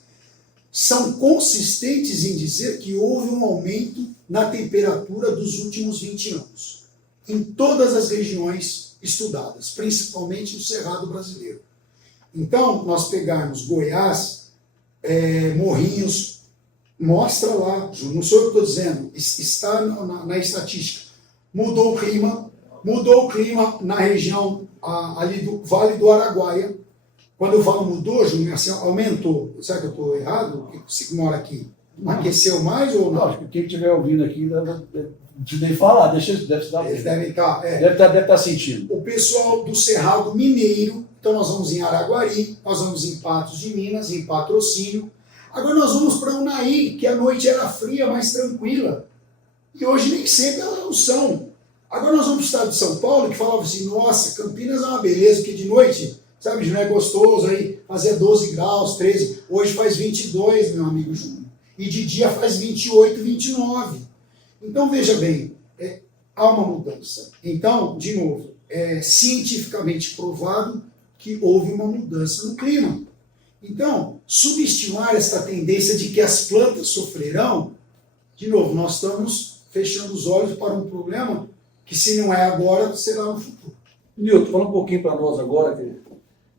são consistentes em dizer que houve um aumento na temperatura dos últimos 20 anos, em todas as regiões estudadas, principalmente no Cerrado brasileiro. Então, nós pegarmos Goiás, Morrinhos, mostra lá, não sou eu que estou dizendo, está na estatística, mudou o clima na região ali do Vale do Araguaia. Quando eu falo mudou, Júnior, assim, aumentou. Será que eu estou errado? Você que mora aqui, aqueceu mais ou não? Acho que quem estiver ouvindo aqui deve falar, deve estar. Eles devem estar. Deve estar sentindo. O pessoal do Cerrado Mineiro, então nós vamos em Araguari, nós vamos em Patos de Minas, em Patrocínio. Agora nós vamos para Unai, que a noite era fria, mais tranquila. E hoje nem sempre elas são. Agora nós vamos para o estado de São Paulo, que falava assim, nossa, Campinas é uma beleza, porque de noite, sabe, não é gostoso aí, fazia 12 graus, 13, hoje faz 22, meu amigo Júnior. E de dia faz 28, 29. Então, veja bem, há uma mudança. Então, de novo, é cientificamente provado que houve uma mudança no clima. Então, subestimar esta tendência de que as plantas sofrerão, de novo, nós estamos fechando os olhos para um problema que, se não é agora, será no futuro. Nilton, fala um pouquinho para nós agora,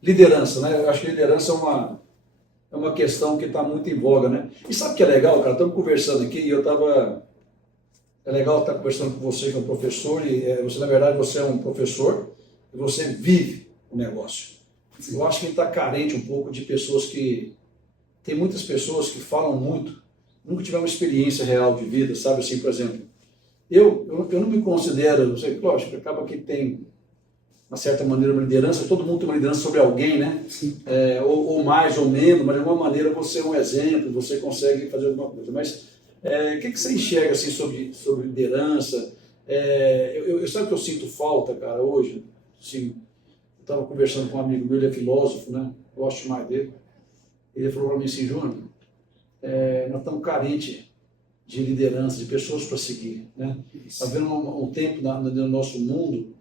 liderança, né? Eu acho que liderança é uma questão que está muito em voga, né? E sabe o que é legal, cara? Estamos conversando aqui e é legal estar conversando com você, que é um professor, e você, na verdade, você é um professor e você vive o negócio. Eu acho que a gente está carente um pouco de pessoas que... Tem muitas pessoas que falam muito, nunca tiveram uma experiência real de vida, sabe? Assim, por exemplo, eu não me considero, lógico, acaba que tem uma certa maneira uma liderança, todo mundo tem uma liderança sobre alguém, né? Ou mais ou menos, mas de alguma maneira você é um exemplo, você consegue fazer alguma coisa. Mas o que você enxerga assim, sobre liderança? Sabe que eu sinto falta, cara, hoje? Assim, eu estava conversando com um amigo meu, ele é filósofo, né? Gosto demais dele. Ele falou para mim assim, Júnior, nós estamos carentes de liderança, de pessoas para seguir, né? Está vendo um tempo no nosso mundo,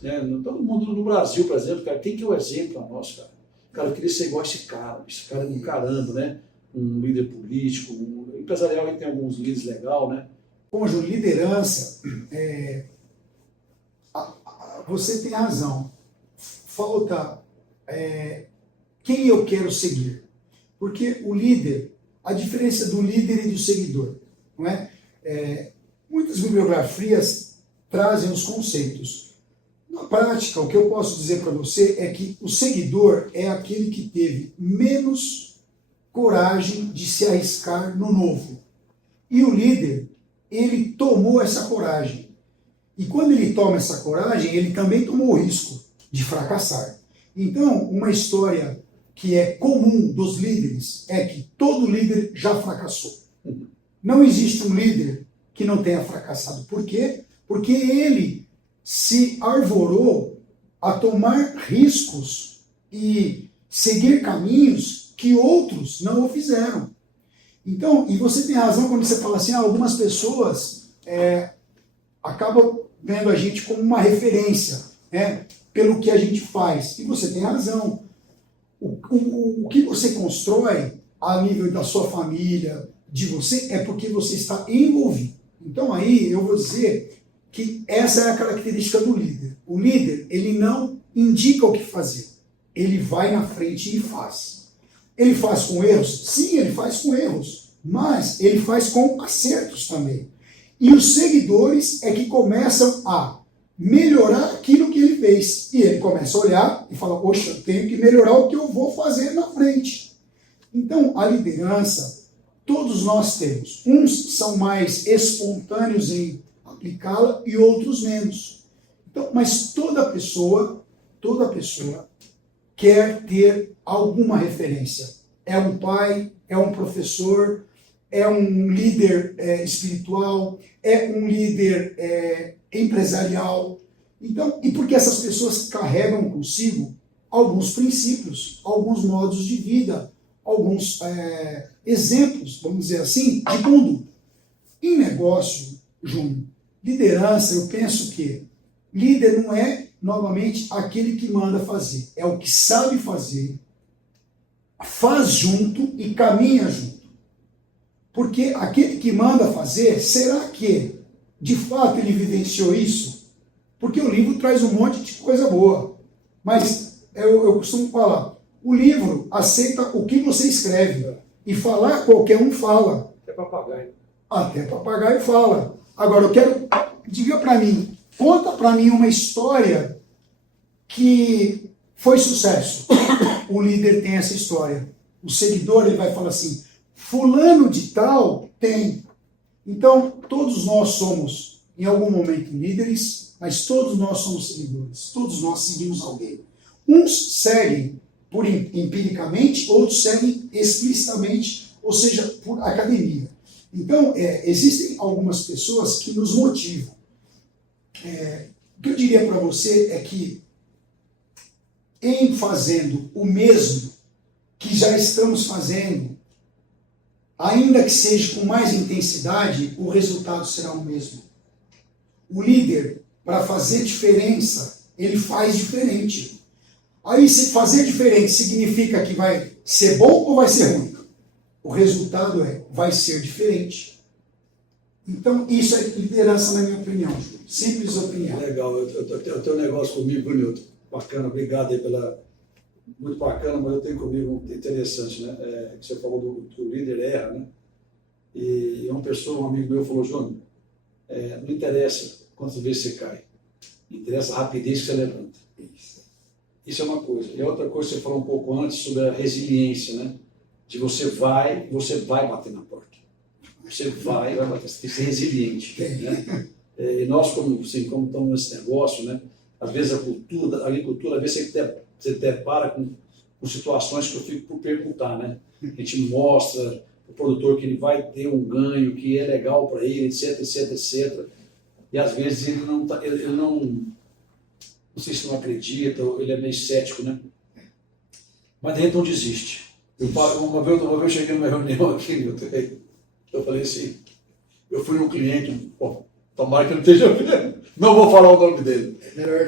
né? Todo mundo no Brasil, por exemplo, cara, quem que é o exemplo para nós, cara? Cara, eu queria ser igual a esse cara me encarando, né? Um líder político, empresarial, aí tem alguns líderes legais, né? Bom, Ju, liderança, você tem razão. Falta quem eu quero seguir. Porque o líder, a diferença do líder e do seguidor, não é? Muitas bibliografias trazem os conceitos. Na prática, o que eu posso dizer para você é que o seguidor é aquele que teve menos coragem de se arriscar no novo. E o líder, ele tomou essa coragem. E quando ele toma essa coragem, ele também tomou o risco de fracassar. Então, uma história que é comum dos líderes é que todo líder já fracassou. Não existe um líder que não tenha fracassado. Por quê? Porque ele se arvorou a tomar riscos e seguir caminhos que outros não o fizeram. Então, e você tem razão quando você fala assim, algumas pessoas acabam vendo a gente como uma referência, né, pelo que a gente faz. E você tem razão. O que você constrói a nível da sua família, de você, é porque você está envolvido. Então aí eu vou dizer que essa é a característica do líder. O líder, ele não indica o que fazer. Ele vai na frente e faz. Ele faz com erros? Sim, ele faz com erros. Mas ele faz com acertos também. E os seguidores é que começam a melhorar aquilo que ele fez. E ele começa a olhar e fala, poxa, eu tenho que melhorar o que eu vou fazer na frente. Então, a liderança, todos nós temos. Uns são mais espontâneos em aplicá-la e outros menos. Então, mas toda pessoa quer ter alguma referência. É um pai, é um professor, é um líder espiritual, é um líder empresarial. Então, e porque essas pessoas carregam consigo alguns princípios, alguns modos de vida, alguns exemplos, vamos dizer assim, de mundo. Em negócio, Júnior, liderança, eu penso que líder não é, novamente, aquele que manda fazer. É o que sabe fazer, faz junto e caminha junto. Porque aquele que manda fazer, será que, de fato, ele vivenciou isso? Porque o livro traz um monte de coisa boa. Mas eu costumo falar, o livro aceita o que você escreve. E falar, qualquer um fala. Até papagaio. Até papagaio fala. Agora, eu quero... Diga para mim, conta para mim uma história que foi sucesso. O líder tem essa história. O seguidor, ele vai falar assim, fulano de tal tem. Então, todos nós somos, em algum momento, líderes, mas todos nós somos seguidores. Todos nós seguimos alguém. Uns seguem empiricamente, outros seguem explicitamente, ou seja, por academia. Então, existem algumas pessoas que nos motivam. O que eu diria para você é que, em fazendo o mesmo que já estamos fazendo, ainda que seja com mais intensidade, o resultado será o mesmo. O líder, para fazer diferença, ele faz diferente. Aí, se fazer diferente significa que vai ser bom ou vai ser ruim? O resultado vai ser diferente. Então, isso é liderança, na minha opinião. Simples opinião. Legal. Eu tenho um negócio comigo, Nilton. Bacana, obrigado aí pela... Muito bacana, mas eu tenho comigo um interessante, né? Que você falou do líder erra, né? E uma pessoa, um amigo meu, falou, Júnior, não interessa quantas vezes você cai. Interessa a rapidez que você levanta. Isso é uma coisa. E outra coisa, você falou um pouco antes sobre a resiliência, né? De você vai bater na porta. Você vai bater. Você tem que ser resiliente. Né? E nós, como estamos nesse negócio, né? Às vezes a agricultura, às vezes você depara com situações que eu fico por perguntar, né? A gente mostra o produtor que ele vai ter um ganho, que é legal para ele, etc, etc, etc. E às vezes ele não sei se não acredita, ou ele é meio cético, né? Mas daí então desiste. Uma vez eu cheguei numa reunião aqui, eu falei assim, eu fui num cliente, tomara que ele esteja vendo, não vou falar o nome dele.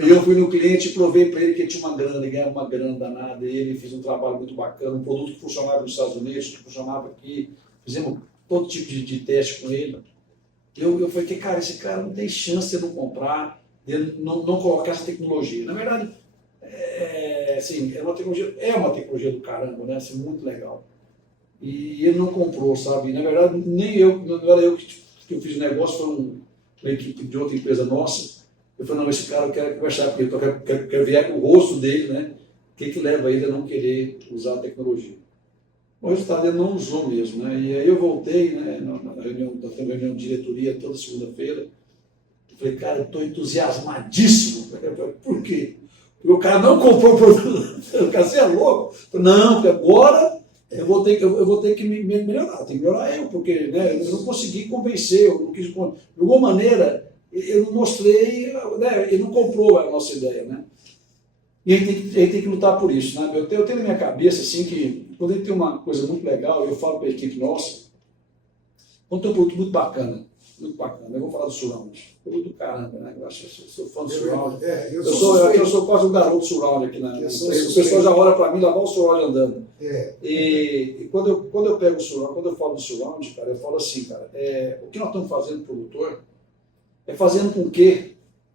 E eu fui no cliente e provei para ele que ele tinha uma grana, ele ganhava uma grana danada, e ele fez um trabalho muito bacana, um produto que funcionava nos Estados Unidos, que funcionava aqui, fizemos todo tipo de teste com ele. Eu falei que, cara, esse cara não tem chance de não comprar, de não colocar essa tecnologia. Na verdade, é uma tecnologia do caramba, né? Assim, muito legal. E ele não comprou, sabe? Na verdade, não era eu que eu fiz o negócio, foi uma equipe de outra empresa nossa. Eu falei, não, esse cara eu quero conversar com ele, eu quero ver o rosto dele, né? O que leva ele a não querer usar a tecnologia. O resultado ele não usou mesmo, né? E aí eu voltei, né? Na reunião, nós temos reunião de diretoria toda segunda-feira. Eu falei, cara, eu estou entusiasmadíssimo. Por quê? porque o cara não comprou o produto. O cara, você é louco? Não, porque agora eu vou ter que me melhorar, tem que melhorar eu, porque né, eu não consegui convencer, eu não quis, de alguma maneira, eu não mostrei, né, ele não comprou a nossa ideia, né? E ele tem que lutar por isso, né? Eu tenho na minha cabeça, assim, que quando ele tem uma coisa muito legal, eu falo para a equipe nossa, quando tem um produto muito bacana, eu vou falar do Surround, produto do caramba, né? Eu sou fã do Surround. Eu sou quase um garoto Surround aqui, né? O pessoal já olha para mim, lá vai o Surround andando. E quando eu pego o Surround, quando eu falo do Surround, cara, eu falo assim, cara, o que nós estamos fazendo no produtor é fazendo com que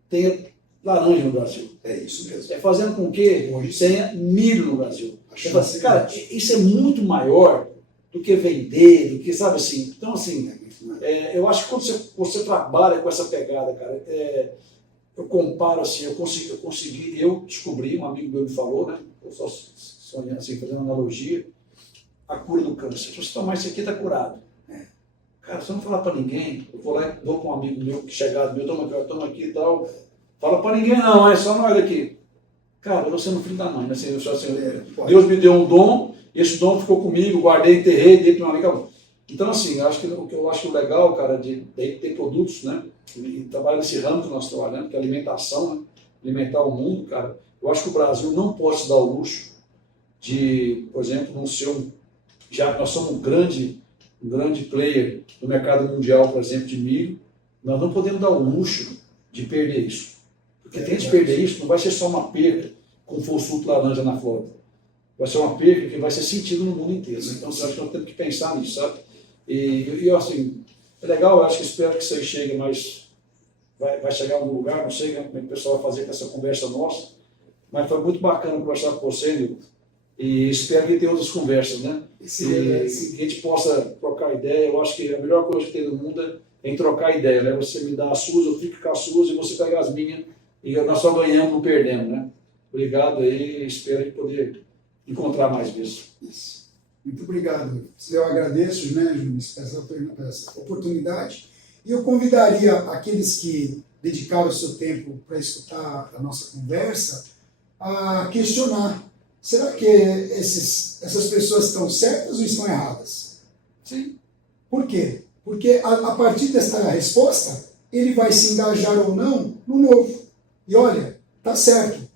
tenha laranja no Brasil. É isso mesmo. É fazendo com que tenha milho no Brasil. Cara, isso é muito maior do que vender, do que, sabe assim. Então, assim, eu acho que quando você trabalha com essa pegada, cara, eu comparo assim, eu descobri, um amigo meu me falou, né? Eu só sonhando assim, fazendo analogia, a cura do câncer. Se você tomar isso aqui, está curado. Cara, se eu não falar para ninguém, eu vou lá e dou para um amigo meu, que chegado meu, toma aqui e tal. Fala para ninguém não, é só não olha aqui. Cara, você não é filho da mãe, né? Assim, Deus me deu um dom, esse dom ficou comigo, guardei, enterrei, dei para um amigo. Então, assim, eu acho legal, cara, de ter produtos, né? E trabalhar nesse ramo que nós estamos trabalhando, que é alimentação, né? Alimentar o mundo, cara. Eu acho que o Brasil não pode se dar o luxo de, por exemplo, não ser já que nós somos um grande player no mercado mundial, por exemplo, de milho, nós não podemos dar o luxo de perder isso. Porque tem de perder isso, não vai ser só uma perda com fosfuro laranja na Flórida. Vai ser uma perda que vai ser sentido no mundo inteiro. Então, eu acho que nós temos que pensar nisso, sabe? E assim, é legal, eu acho que espero que isso aí chegue mais, vai chegar em algum lugar, não sei como é que o pessoal vai fazer com essa conversa nossa, mas foi muito bacana conversar com você, Nilton, e espero que tenha outras conversas, né? E que a gente possa trocar ideia. Eu acho que a melhor coisa que tem no mundo é em trocar ideia, né? Você me dá as suas, eu fico com as suas e você pega as minhas, e nós só ganhamos, não perdemos, né? Obrigado aí, espero poder encontrar mais vezes. Isso. Muito obrigado. Eu agradeço, né, Júnior, essa oportunidade. E eu convidaria aqueles que dedicaram o seu tempo para escutar a nossa conversa a questionar: será que essas pessoas estão certas ou estão erradas? Sim. Por quê? Porque a partir dessa resposta, ele vai se engajar ou não no novo. E olha, tá certo.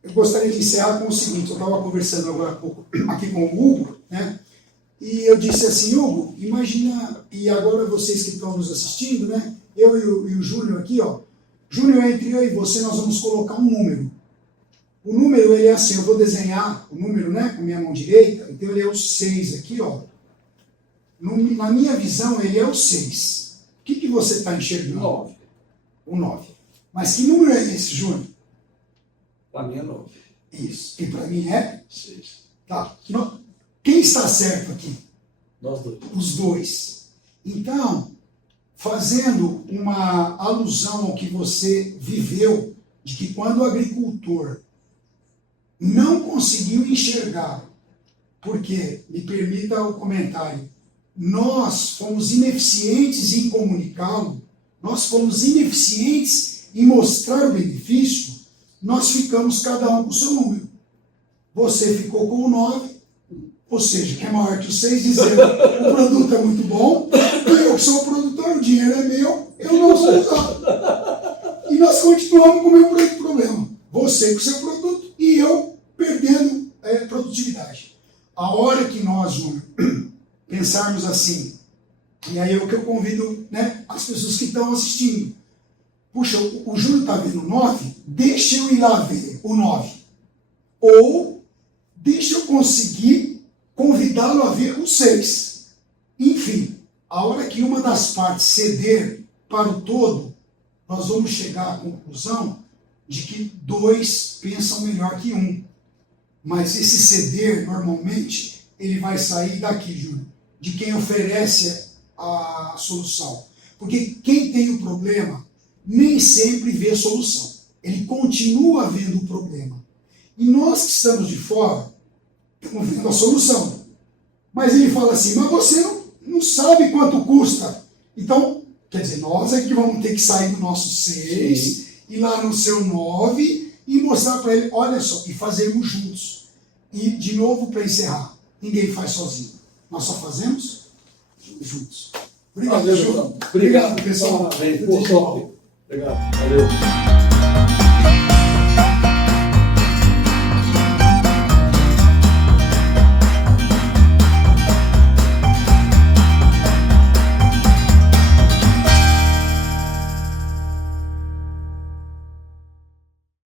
Eu gostaria de encerrar com o seguinte: eu estava conversando agora há pouco aqui com o Hugo, né? E eu disse assim: Hugo, imagina, e agora vocês que estão nos assistindo, né? Eu e o Júnior aqui, ó. Júnior, entre eu e você, nós vamos colocar um número. O número, ele é assim, eu vou desenhar o número, né, com a minha mão direita, então ele é o 6 aqui, ó. Na minha visão, ele é o 6. O que você está enxergando? 9. O 9. Mas que número é esse, Júnior? Para mim é 9. Isso. E para mim é? 6. Tá. Quem está certo aqui? Nós dois. Os dois. Então, fazendo uma alusão ao que você viveu, de que quando o agricultor não conseguiu enxergar, porque, me permita o comentário, nós fomos ineficientes em comunicá-lo, nós fomos ineficientes em mostrar o benefício, nós ficamos cada um com o seu número. Você ficou com o 9, ou seja, que é maior que o 6, dizendo o produto é muito bom, eu que sou o produtor, o dinheiro é meu, eu não sou usado. E nós continuamos com o meu problema. Você com o seu produto e eu perdendo produtividade. A hora que nós, Júnior, pensarmos assim, e aí é o que eu convido, né, as pessoas que estão assistindo. Puxa, o Júnior está vendo o 9, deixa eu ir lá ver o 9. Ou deixa eu conseguir convidá-lo a ver o 6. Enfim, a hora que uma das partes ceder para o todo, nós vamos chegar à conclusão de que 2 pensam melhor que 1. Mas esse ceder, normalmente, ele vai sair daqui, Júnior, de quem oferece a solução. Porque quem tem o problema nem sempre vê solução. Ele continua vendo o problema. E nós que estamos de fora, estamos vendo a solução. Mas ele fala assim, mas você não sabe quanto custa. Então, quer dizer, nós é que vamos ter que sair do nosso 6, ir lá no seu 9 e mostrar para ele, olha só, e fazermos juntos. E, de novo, para encerrar, ninguém faz sozinho. Nós só fazemos juntos. Obrigado, Valeu, Ju. João. Obrigado, pessoal. Obrigado. Valeu.